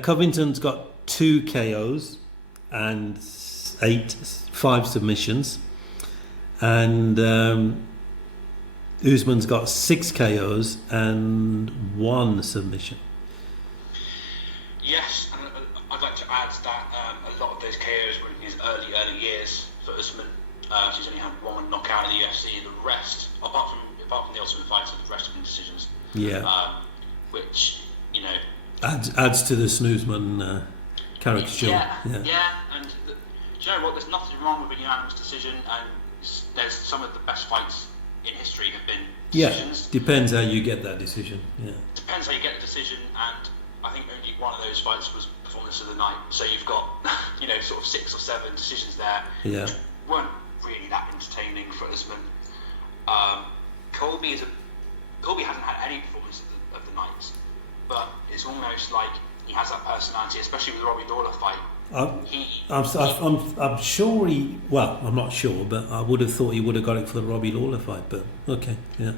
Covington's got 2 KOs and 5 submissions, and Usman's got 6 KOs and 1 submission. Yes, and I'd like to add that a lot of those KOs were in his early years for Usman. He's only had 1 knockout in the UFC. The rest, apart from the Ultimate Fighter, the rest have been decisions. Yeah. Which, you know, adds to the Snoozman caricature. Yeah. And do you know what? There's nothing wrong with a unanimous decision, and there's some of the best fights in history have been decisions. Yeah, depends how you get that decision. Yeah. Depends how you get the decision, and I think only one of those fights was performance of the night. So you've got, sort of 6 or 7 decisions there, which weren't really that entertaining for Usman. Colby hasn't had any performance of the night, but it's almost like he has that personality, especially with the Robbie Lawler fight. I'm sure I'm not sure, but I would have thought he would have got it for the Robbie Lawler fight, but okay, yeah.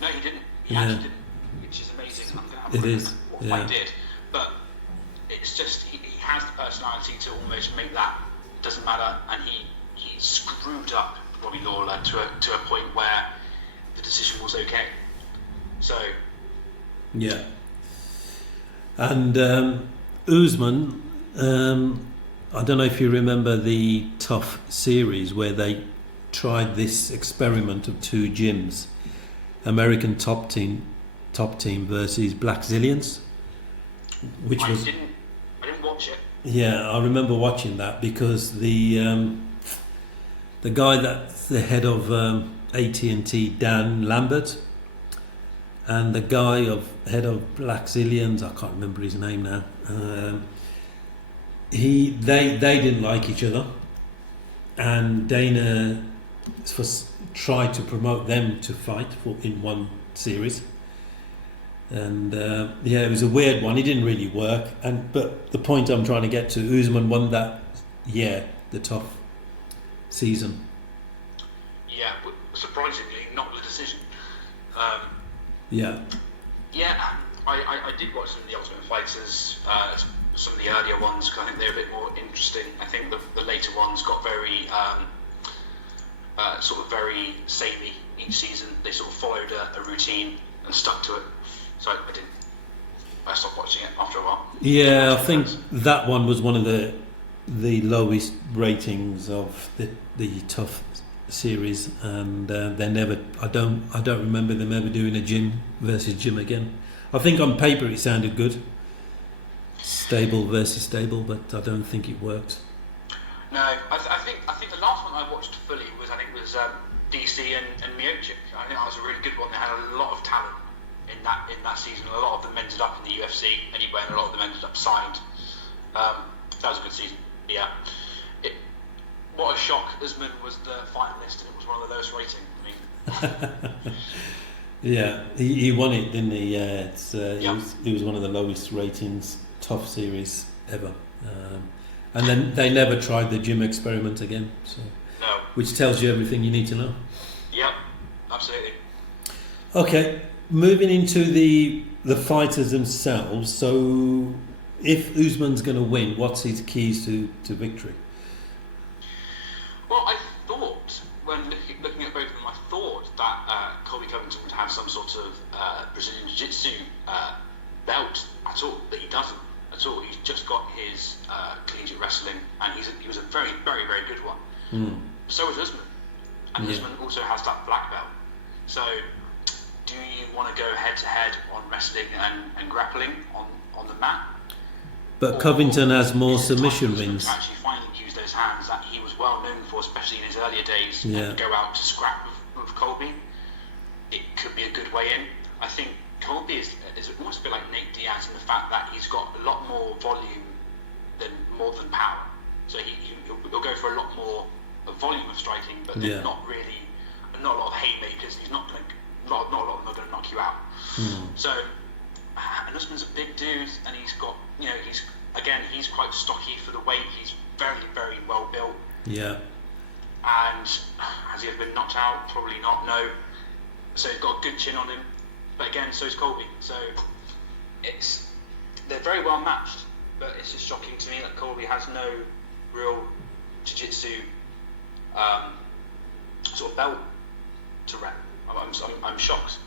No, he didn't. He actually didn't, which is amazing. I'm going to have a look at what he did. But it's just, he has the personality to almost make that, it doesn't matter, and he screwed up Robbie Lawler to a point where the decision was okay. So... Yeah. And Usman, I don't know if you remember the Tough series where they tried this experiment of 2 gyms, American top team versus Black Zillions, which I didn't watch it. Yeah, I remember watching that because the guy that's the head of AT&T, Dan Lambert, and the guy head of Black Zillions, I can't remember his name now. They didn't like each other, and Dana tried to promote them to fight in one series. And it was a weird one. It didn't really work. But the point I'm trying to get to, Usman won that the Tough season. Yeah, but surprisingly, not the decision. Yeah, I did watch some of the Ultimate Fighters, some of the earlier ones, because I think they're a bit more interesting. I think the later ones got very, sort of very samey each season. They sort of followed a routine and stuck to it. So I stopped watching it after a while. Yeah, I think that one was one of the lowest ratings of the Tough series, and they never. I don't remember them ever doing a gym versus gym again. I think on paper it sounded good, stable versus stable, but I don't think it worked. No, I think the last one I watched fully was DC and Miocic. I think that was a really good one. They had a lot of talent in that season. A lot of them ended up in the UFC anyway, and a lot of them ended up signed. That was a good season. Yeah. What a shock! Usman was the finalist, and it was one of the lowest rating. Yeah, he won it, didn't he? Yeah, he was one of the lowest ratings tough series ever. And then they never tried the gym experiment again. So, No. which tells you everything you need to know. Yep, absolutely. Okay, moving into the fighters themselves. So, if Usman's going to win, what's his keys to victory? Well, I thought, when looking at both of them, I thought that Colby Covington would have some sort of Brazilian Jiu-Jitsu belt at all, but he doesn't at all. He's just got his collegiate wrestling, and he was a very, very, very good one. So was Usman, and Usman also has that black belt. So, do you want to go head-to-head on wrestling and grappling on the mat? But Covington has more submission wins. wins. To actually finally use those hands that he was well known for, especially in his earlier days, and go out to scrap with Colby. It could be a good way in. I think Colby is almost a bit like Nate Diaz in the fact that he's got a lot more volume more than power. So he'll go for a lot more volume of striking, but then not a lot of haymakers. He's not a lot of them are going to knock you out. So, and Usman's a big dude, and he's got, he's quite stocky for the weight. He's very, very well built. Yeah. And has he ever been knocked out? Probably not, no. So he's got a good chin on him. But again, so's Colby. So they're very well matched, but it's just shocking to me that Colby has no real jiu-jitsu sort of belt to rep. I'm shocked.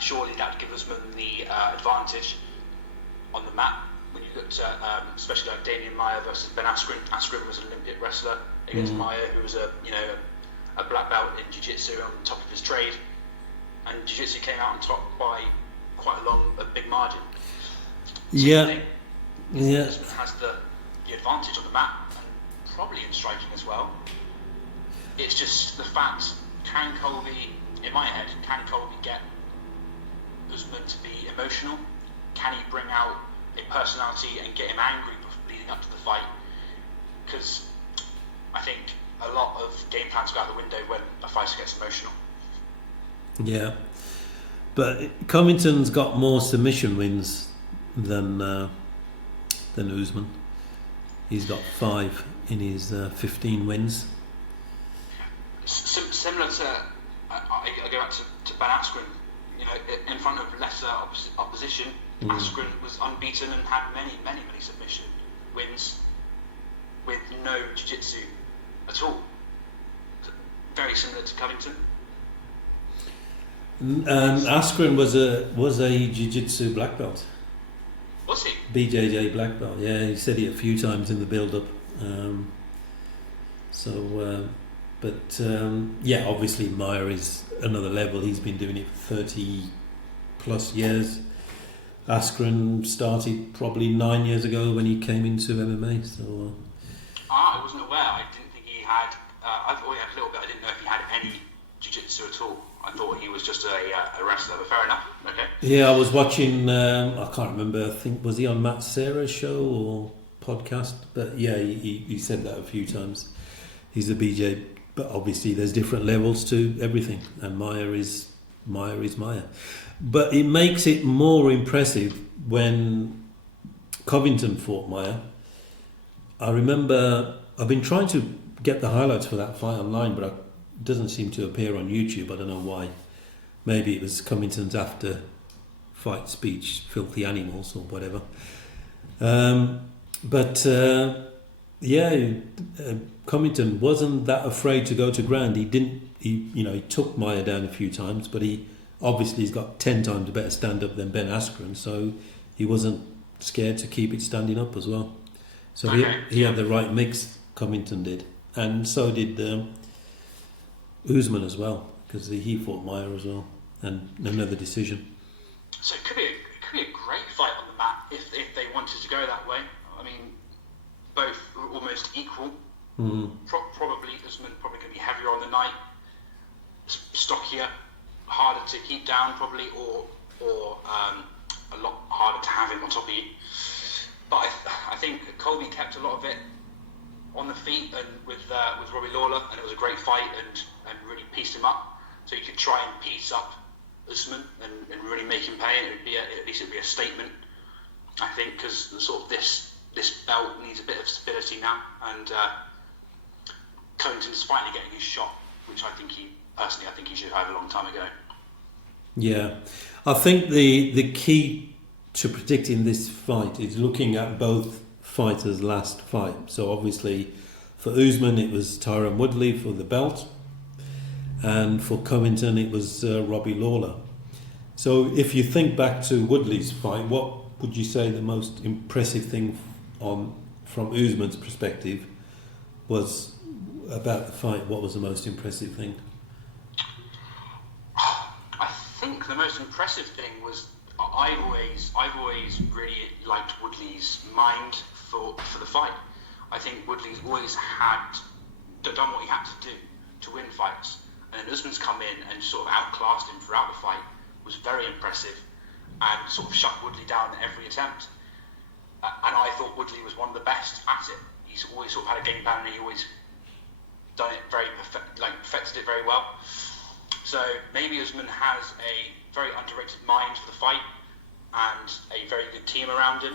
Surely that would give Usman the advantage on the mat. When you looked at, especially like Damian Maia versus Ben Askren. Askren was an Olympic wrestler against Maia, who was a black belt in jiu-jitsu on top of his trade, and jiu-jitsu came out on top by quite a big margin. Usman has the advantage on the mat and probably in striking as well. It's just the fact, can Colby get Usman to be emotional? Can he bring out a personality and get him angry leading up to the fight? Because I think a lot of game plans go out the window when a fighter gets emotional. Yeah, but Covington's got more submission wins than Usman. He's got 5 in his 15 wins. Similar to, I go back to Ben Askren. In front of lesser opposition, Askren was unbeaten and had many submission wins with no jiu-jitsu at all. Very similar to Covington. Askren was a jiu-jitsu black belt. Was he? BJJ black belt. Yeah, he said it a few times in the build-up. Obviously Maia is another level. He's been doing it for 30 plus years. Askren started probably 9 years ago when he came into MMA. So I wasn't aware. I didn't think he had. I thought he had a little bit. I didn't know if he had any jiu-jitsu at all. I thought he was just a wrestler. But fair enough. Okay. Yeah, I was watching. I can't remember. I think was he on Matt Serra's show or podcast? But yeah, he said that a few times. He's a BJ. But obviously there's different levels to everything, and Maia is Maia. But it makes it more impressive when Covington fought Maia. I remember I've been trying to get the highlights for that fight online, but it doesn't seem to appear on YouTube. I don't know why. Maybe it was Covington's after fight speech, filthy animals or whatever. Covington wasn't that afraid to go to ground. He took Maia down a few times, but he obviously has got 10 times a better stand up than Ben Askren, so he wasn't scared to keep it standing up as well. So he had the right mix, Covington did, and so did Usman as well, because he fought Maia as well, and another decision. So it could be a great fight on the mat if they wanted to go that way. I mean, both almost equal. Probably Usman going to be heavier on the night, stockier, harder to keep down probably, or a lot harder to have him on top of you. But I think Colby kept a lot of it on the feet and with Robbie Lawler, and it was a great fight and really pieced him up. So you could try and piece up Usman and really make him pay, and at least it'd be a statement I think because sort of this belt needs a bit of stability now, and Covington's finally getting his shot, which I think he should have had a long time ago. Yeah, I think the key to predicting this fight is looking at both fighters' last fight. So obviously, for Usman it was Tyron Woodley for the belt, and for Covington it was Robbie Lawler. So if you think back to Woodley's fight, what would you say the most impressive thing from Usman's perspective was about the fight? What was the most impressive thing? I think the most impressive thing was I've always really liked Woodley's mind for the fight. I think Woodley's always done what he had to do to win fights, and then Usman's come in and sort of outclassed him throughout the fight. Was very impressive and sort of shut Woodley down at every attempt. And I thought Woodley was one of the best at it. He's always sort of had a game plan and he always done it perfected it very well. So maybe Usman has a very underrated mind for the fight and a very good team around him.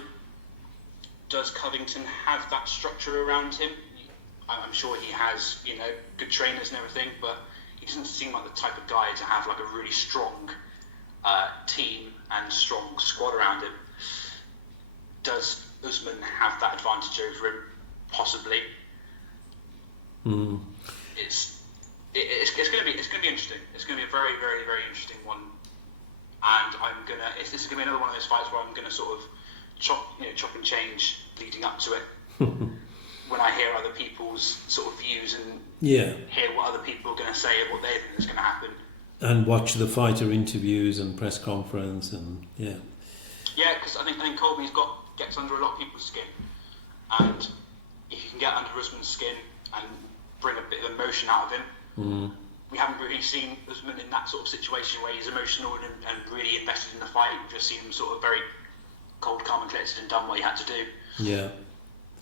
Does Covington have that structure around him? I'm sure he has, good trainers and everything, but he doesn't seem like the type of guy to have like a really strong team and strong squad around him. Does Usman have that advantage over him? Possibly. It's going to be interesting. It's going to be a very, very, very interesting one. And this is going to be another one of those fights where I'm going to sort of chop and change leading up to it. When I hear other people's sort of views and hear what other people are going to say and what they think is going to happen. And watch the fighter interviews and press conference and because I think Colby's gets under a lot of people's skin, and if you can get under Usman's skin and bring a bit of emotion out of him, we haven't really seen Usman in that sort of situation where he's emotional and really invested in the fight. We've just seen him sort of very cold, calm and collected and done what he had to do. Yeah.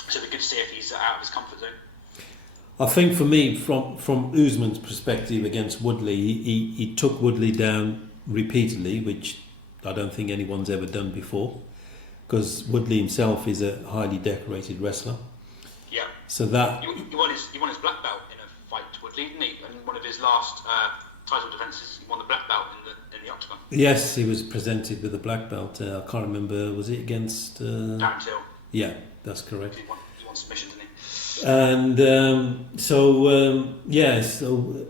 So it'd be good to see if he's out of his comfort zone. I think for me, from Usman's perspective against Woodley, he took Woodley down repeatedly, which I don't think anyone's ever done before, because Woodley himself is a highly decorated wrestler. Yeah. So that he won his black belt in a fight to Woodley, didn't he? And one of his last title defences, he won the black belt in the octagon. Yes, he was presented with a black belt. I can't remember. Was it against? Darren Till. Yeah, that's correct. He won submission, didn't he? And so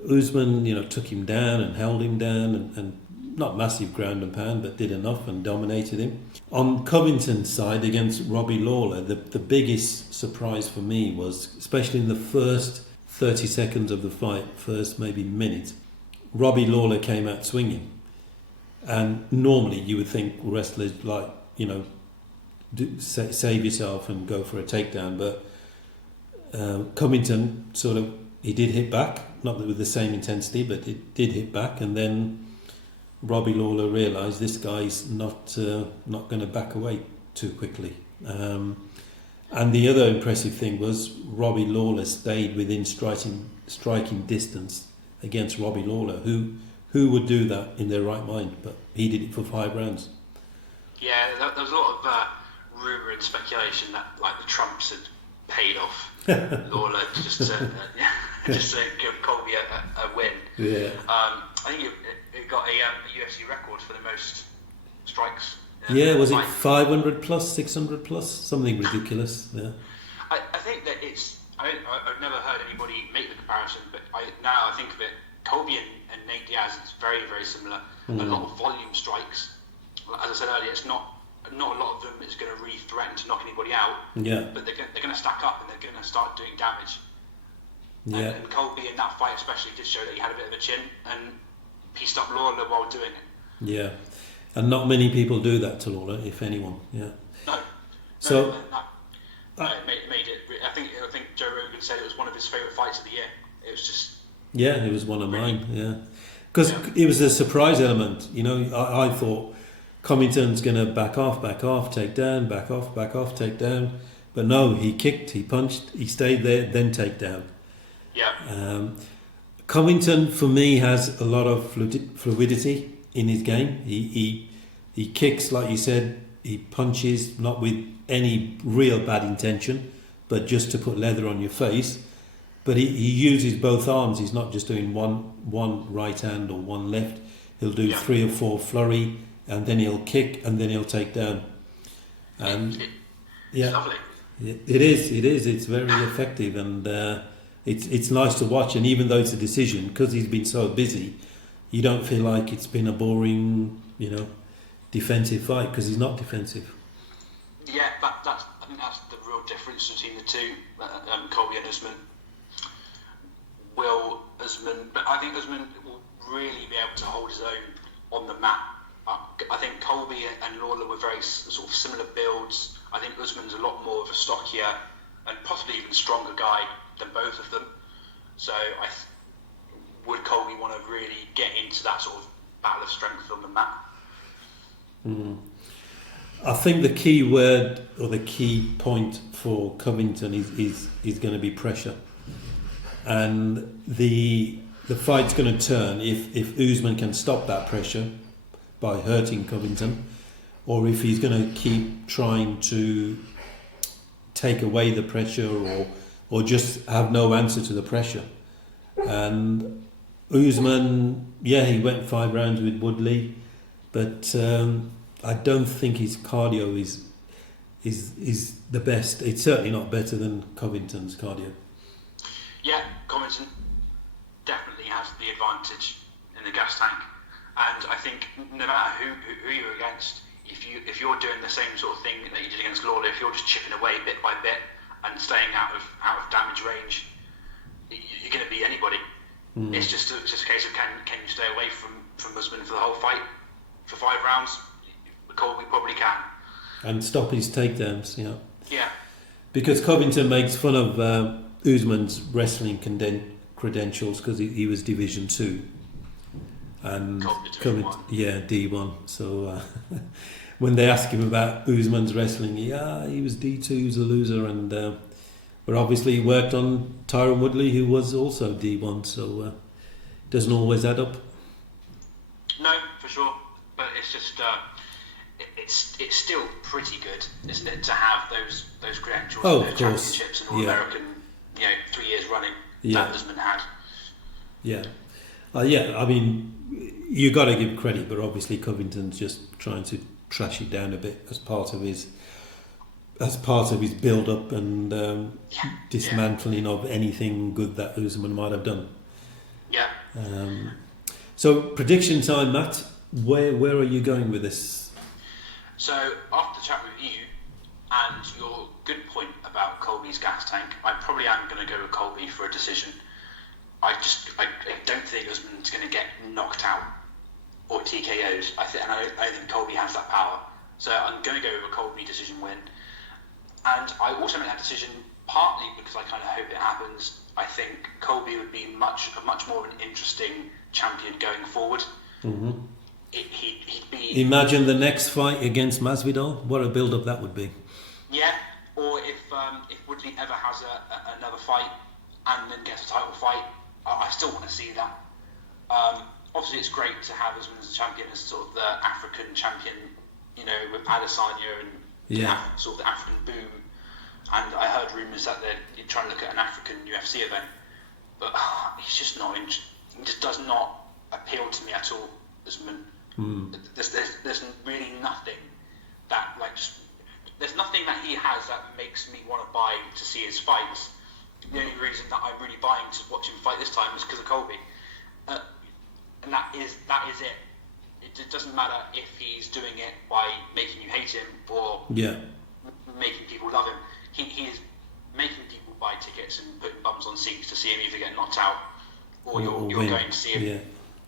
Usman, took him down and held him down and not massive ground and pound, but did enough and dominated him. On Covington's side against Robbie Lawler, the biggest surprise for me was, especially in the first 30 seconds of the fight, first maybe minute, Robbie Lawler came out swinging. And normally you would think wrestlers save yourself and go for a takedown, but Covington he did hit back, not with the same intensity, but it did hit back, and then Robbie Lawler realised this guy's not going to back away too quickly. And the other impressive thing was Robbie Lawler stayed within striking distance against Robbie Lawler. Who would do that in their right mind? But he did it for 5 rounds. Yeah, there was a lot of rumour and speculation that the Trumps had paid off Lawler just to give Colby a win. Yeah. I think it got a UFC record for the most strikes. Was it 500 plus, 600 plus, something ridiculous? Yeah. I think that I've never heard anybody make the comparison, but now I think of it, Colby and Nate Diaz, it's very, very similar. A lot of volume strikes. As I said earlier, it's not a lot of them is going to really threaten to knock anybody out. Yeah. But they're going to stack up and they're going to start doing damage. Yeah. And Colby in that fight especially did show that he had a bit of a chin and pieced up Lawler while doing it. Yeah. And not many people do that to Lawler, if anyone. Yeah. No. So it made it. I think Joe Rogan said it was one of his favourite fights of the year. It was just. Yeah, it was one of mine. Yeah. Because it was a surprise element. I thought Covington's going to back off, take down, back off, take down. But no, he kicked, he punched, he stayed there, then take down. Yeah. Covington, for me, has a lot of fluidity in his game. He kicks, like you said, he punches not with any real bad intention, but just to put leather on your face. But he uses both arms. He's not just doing one right hand or one left. He'll do 3 or 4 flurry, and then he'll kick, and then he'll take down. And it's lovely. It is. It's very effective, and it's nice to watch. And even though it's a decision, because he's been so busy, you don't feel like it's been a boring, defensive fight, because he's not defensive. Yeah, I think that's the real difference between the two, Colby and Usman. But I think Usman will really be able to hold his own on the mat. I think Colby and Lawler were very sort of similar builds. I think Usman's a lot more of a stockier and possibly even stronger guy than both of them. So would Colby want to really get into that sort of battle of strength on the mat? Mm. I think the key word or the key point for Covington is going to be pressure. And the fight's going to turn if Usman can stop that pressure by hurting Covington, or if he's going to keep trying to take away the pressure or just have no answer to the pressure. And Usman, he went 5 rounds with Woodley, but I don't think his cardio is the best. It's certainly not better than Covington's cardio. Yeah, Covington definitely has the advantage in the gas tank, and I think no matter who you're against, if you're doing the same sort of thing that you did against Lawler, if you're just chipping away bit by bit and staying out of damage range, you're going to beat anybody. It's just a case of can you stay away from Usman for the whole fight for 5 rounds? Colby probably can. And stop his takedowns, Yeah. Because Covington makes fun of Usman's wrestling credentials because he was Division 2. And D1. So when they ask him about Usman's wrestling, he was D2, he was a loser, and but obviously he worked on Tyron Woodley, who was also D1, so doesn't always add up. No, for sure, but it's just it's still pretty good, isn't it, to have those credentials, those championships and All-American, 3 years running that Usman had. Yeah. I mean, you got to give credit, but obviously Covington's just trying to trash it down a bit as part of his build-up and dismantling of anything good that Usman might have done. Yeah. So prediction time, Matt. Where are you going with this? So after the chat with you and your good point about Colby's gas tank, I probably am going to go with Colby for a decision. I don't think Usman's going to get knocked out or TKO'd. I think Colby has that power. So I'm going to go with a Colby decision win. And I also made that decision partly because I kind of hope it happens. I think Colby would be much more of an interesting champion going forward. Mm-hmm. He'd be. Imagine the next fight against Masvidal. What a build-up that would be. Yeah, or if Woodley ever has another fight and then gets a title fight, I still want to see that. Obviously, it's great to have Usman as a champion, as sort of the African champion, with Adesanya and sort of the African boom. And I heard rumours that they're trying to look at an African UFC event, but he's just not. He just does not appeal to me at all, Usman. There's really nothing that there's nothing that he has that makes me want to buy to see his fights. The only reason that I'm really buying to watch him fight this time is because of Colby, and that is it. It doesn't matter if he's doing it by making you hate him or making people love him. He is making people buy tickets and putting bums on seats to see him either get knocked out or you're going to see him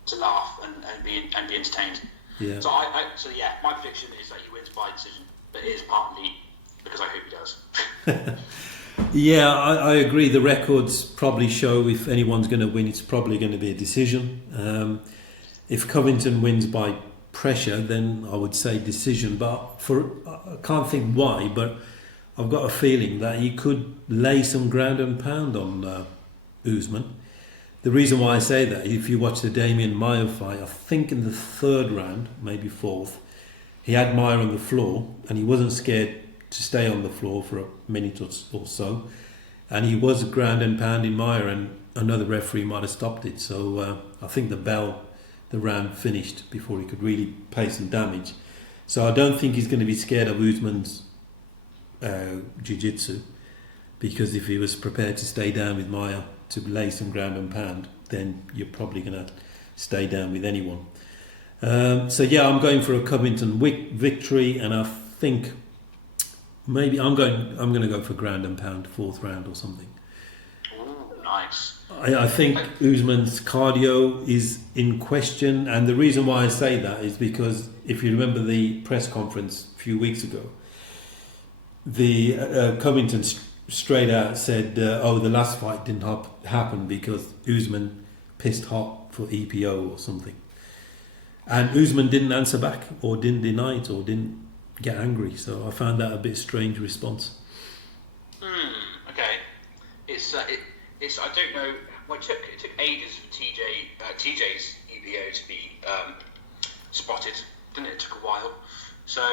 to laugh and be entertained. Yeah. So my prediction is that he wins by decision, but it is partly because I hope he does. Yeah, I agree. The records probably show if anyone's going to win, it's probably going to be a decision. If Covington wins by pressure, then I would say decision. But I can't think why, but I've got a feeling that he could lay some ground and pound on Usman. The reason why I say that, if you watch the Damian Maia fight, I think in the 3rd round, maybe 4th, he had Maia on the floor, and he wasn't scared to stay on the floor for a minute or so, and he was ground and pounding Maia, and another referee might have stopped it. So I think the round finished before he could really pay some damage. So I don't think he's going to be scared of Usman's jiu-jitsu, because if he was prepared to stay down with Maia to lay some ground and pound, then you're probably going to stay down with anyone. So yeah, I'm going for a Covington victory, and I think maybe I'm going to go for ground and pound, 4th round or something. Ooh, nice. I think Usman's cardio is in question, and the reason why I say that is because if you remember the press conference a few weeks ago, the Covington straight out said, the last fight didn't happen because Usman pissed hot for EPO or something. And Usman didn't answer back, or didn't deny it, or didn't get angry. So I found that a bit strange response. Okay. It's I don't know. Well, it took ages for TJ's EPO to be spotted, didn't it? It took a while. So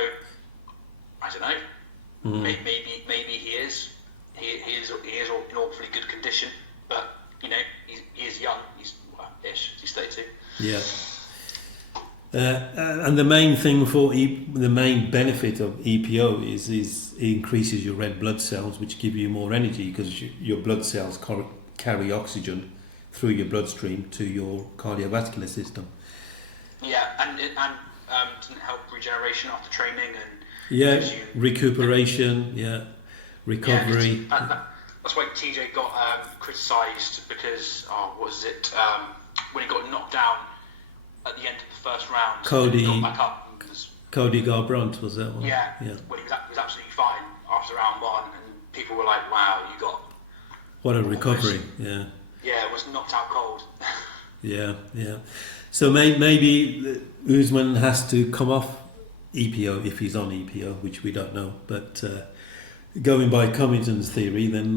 I don't know. Maybe he is. He is in awfully good condition, but you know he is young. He's he's 32. Yeah. And the main thing the main benefit of EPO is it increases your red blood cells, which give you more energy, because your blood cells carry oxygen through your bloodstream to your cardiovascular system. Yeah, and doesn't help regeneration after training and recuperation, recovery. Yeah, that's why TJ got criticised because when he got knocked down at the end of the first round, Cody got back up. Cody Garbrandt was that one? Yeah. Well, he was absolutely fine after round 1, and people were like, "Wow, you got what a recovery!" Yeah. Yeah, it was knocked out cold. Yeah. So maybe Usman has to come off EPO if he's on EPO, which we don't know. But going by Covington's theory, then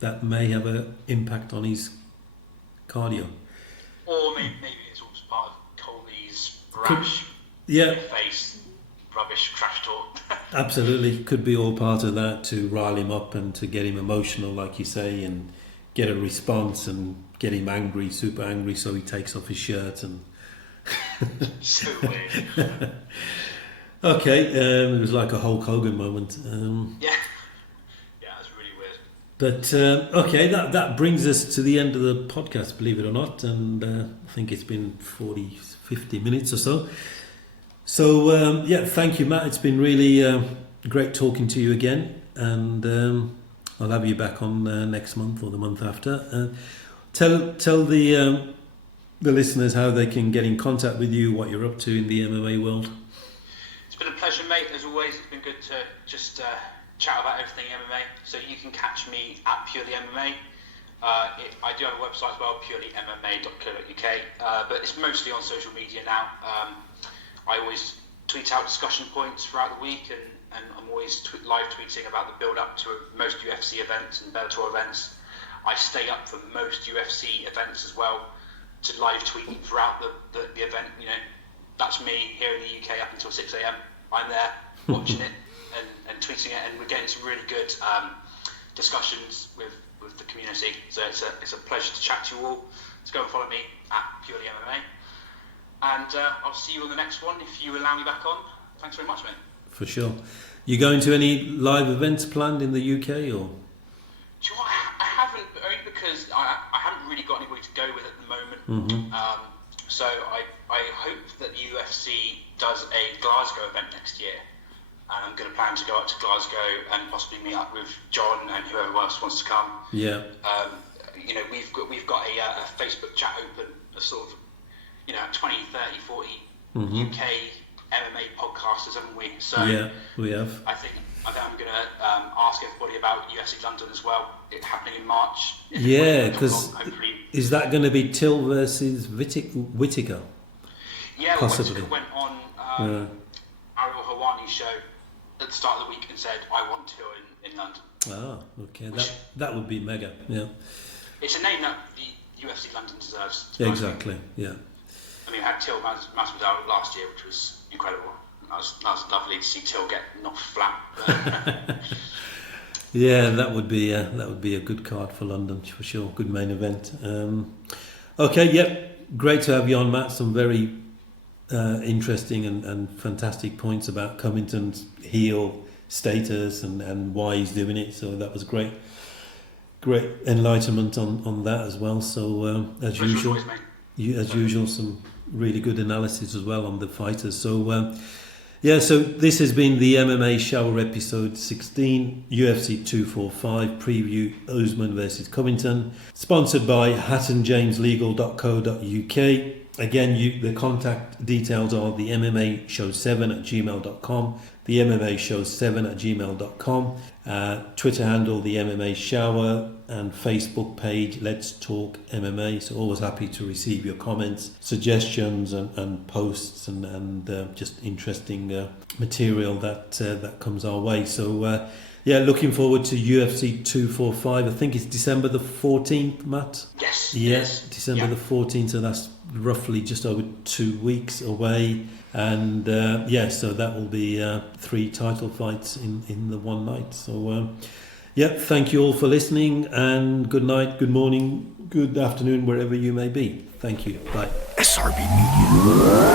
that may have an impact on his cardio. Or maybe it's also part of Colby's brash, face, rubbish, trash talk. Absolutely. Could be all part of that, to rile him up and to get him emotional, like you say, and get a response and get him angry, super angry, so he takes off his shirt and... So weird. Okay, it was like a Hulk Hogan moment. Yeah, that's really weird. But okay, that brings us to the end of the podcast, believe it or not, and I think it's been 50 minutes or so. So thank you, Matt. It's been really great talking to you again, and I'll have you back on next month or the month after. Tell the listeners how they can get in contact with you, what you're up to in the MMA world. It's been a pleasure, mate, as always. It's been good to just chat about everything MMA. So you can catch me at Purely MMA. I do have a website as well, purelymma.co.uk, but it's mostly on social media now. I always tweet out discussion points throughout the week, and I'm always live tweeting about the build-up to most UFC events and Bellator events. I stay up for most UFC events as well, to live tweet throughout the event. You know, that's me here in the UK up until 6 a.m. I'm there watching it and tweeting it, and we're getting some really good discussions with the community. So it's a pleasure to chat to you all. So go and follow me at Purely MMA, and I'll see you on the next one if you allow me back on. Thanks very much, mate. For sure. You going to any live events planned in the UK, or? Do you know what? I haven't, only because I haven't really got anybody to go with at the moment. Mm-hmm. So I hope that the UFC does a Glasgow event next year, and I'm going to plan to go up to Glasgow and possibly meet up with John and whoever else wants to come. Yeah. You know, we've got a Facebook chat open, a sort of 20, 30, 40 UK MMA podcasters, haven't we? So yeah, we have. I think I'm going to ask everybody about UFC London as well. It's happening in March. Yeah, because is that going to be Till versus Whittaker? Yeah, possibly. Whittaker went on Ariel Hawani's show at the start of the week and said, "I want Till in London." Ah, okay, that would be mega. Yeah, it's a name that the UFC London deserves. Exactly. Yeah. I we had Till Masvidal last year, which was incredible. That was lovely to see Till get knocked flat. Yeah, that would be a good card for London for sure. Good main event. Okay, yep, great to have you on, Matt. Some very interesting and fantastic points about Covington's heel status and why he's doing it. So that was great enlightenment on that as well. So as usual, some really good analysis as well on the fighters. So so this has been the MMA Shower episode 16, UFC 245 preview, Usman versus Covington, sponsored by hattonjameslegal.co.uk. Again, the contact details are the MMA Show 7 at gmail.com, the MMA Show 7 at gmail.com, Twitter handle the MMA Shower, and Facebook page Let's Talk MMA. So always happy to receive your comments, suggestions, and posts, and just interesting material that comes our way. So looking forward to UFC 245. I think it's December the 14th, Matt. Yes. Yes, December the 14th. So that's roughly just over 2 weeks away. And so that will be 3 title fights in the one night. So thank you all for listening, and good night, good morning, good afternoon, wherever you may be. Thank you. Bye. SRB Media.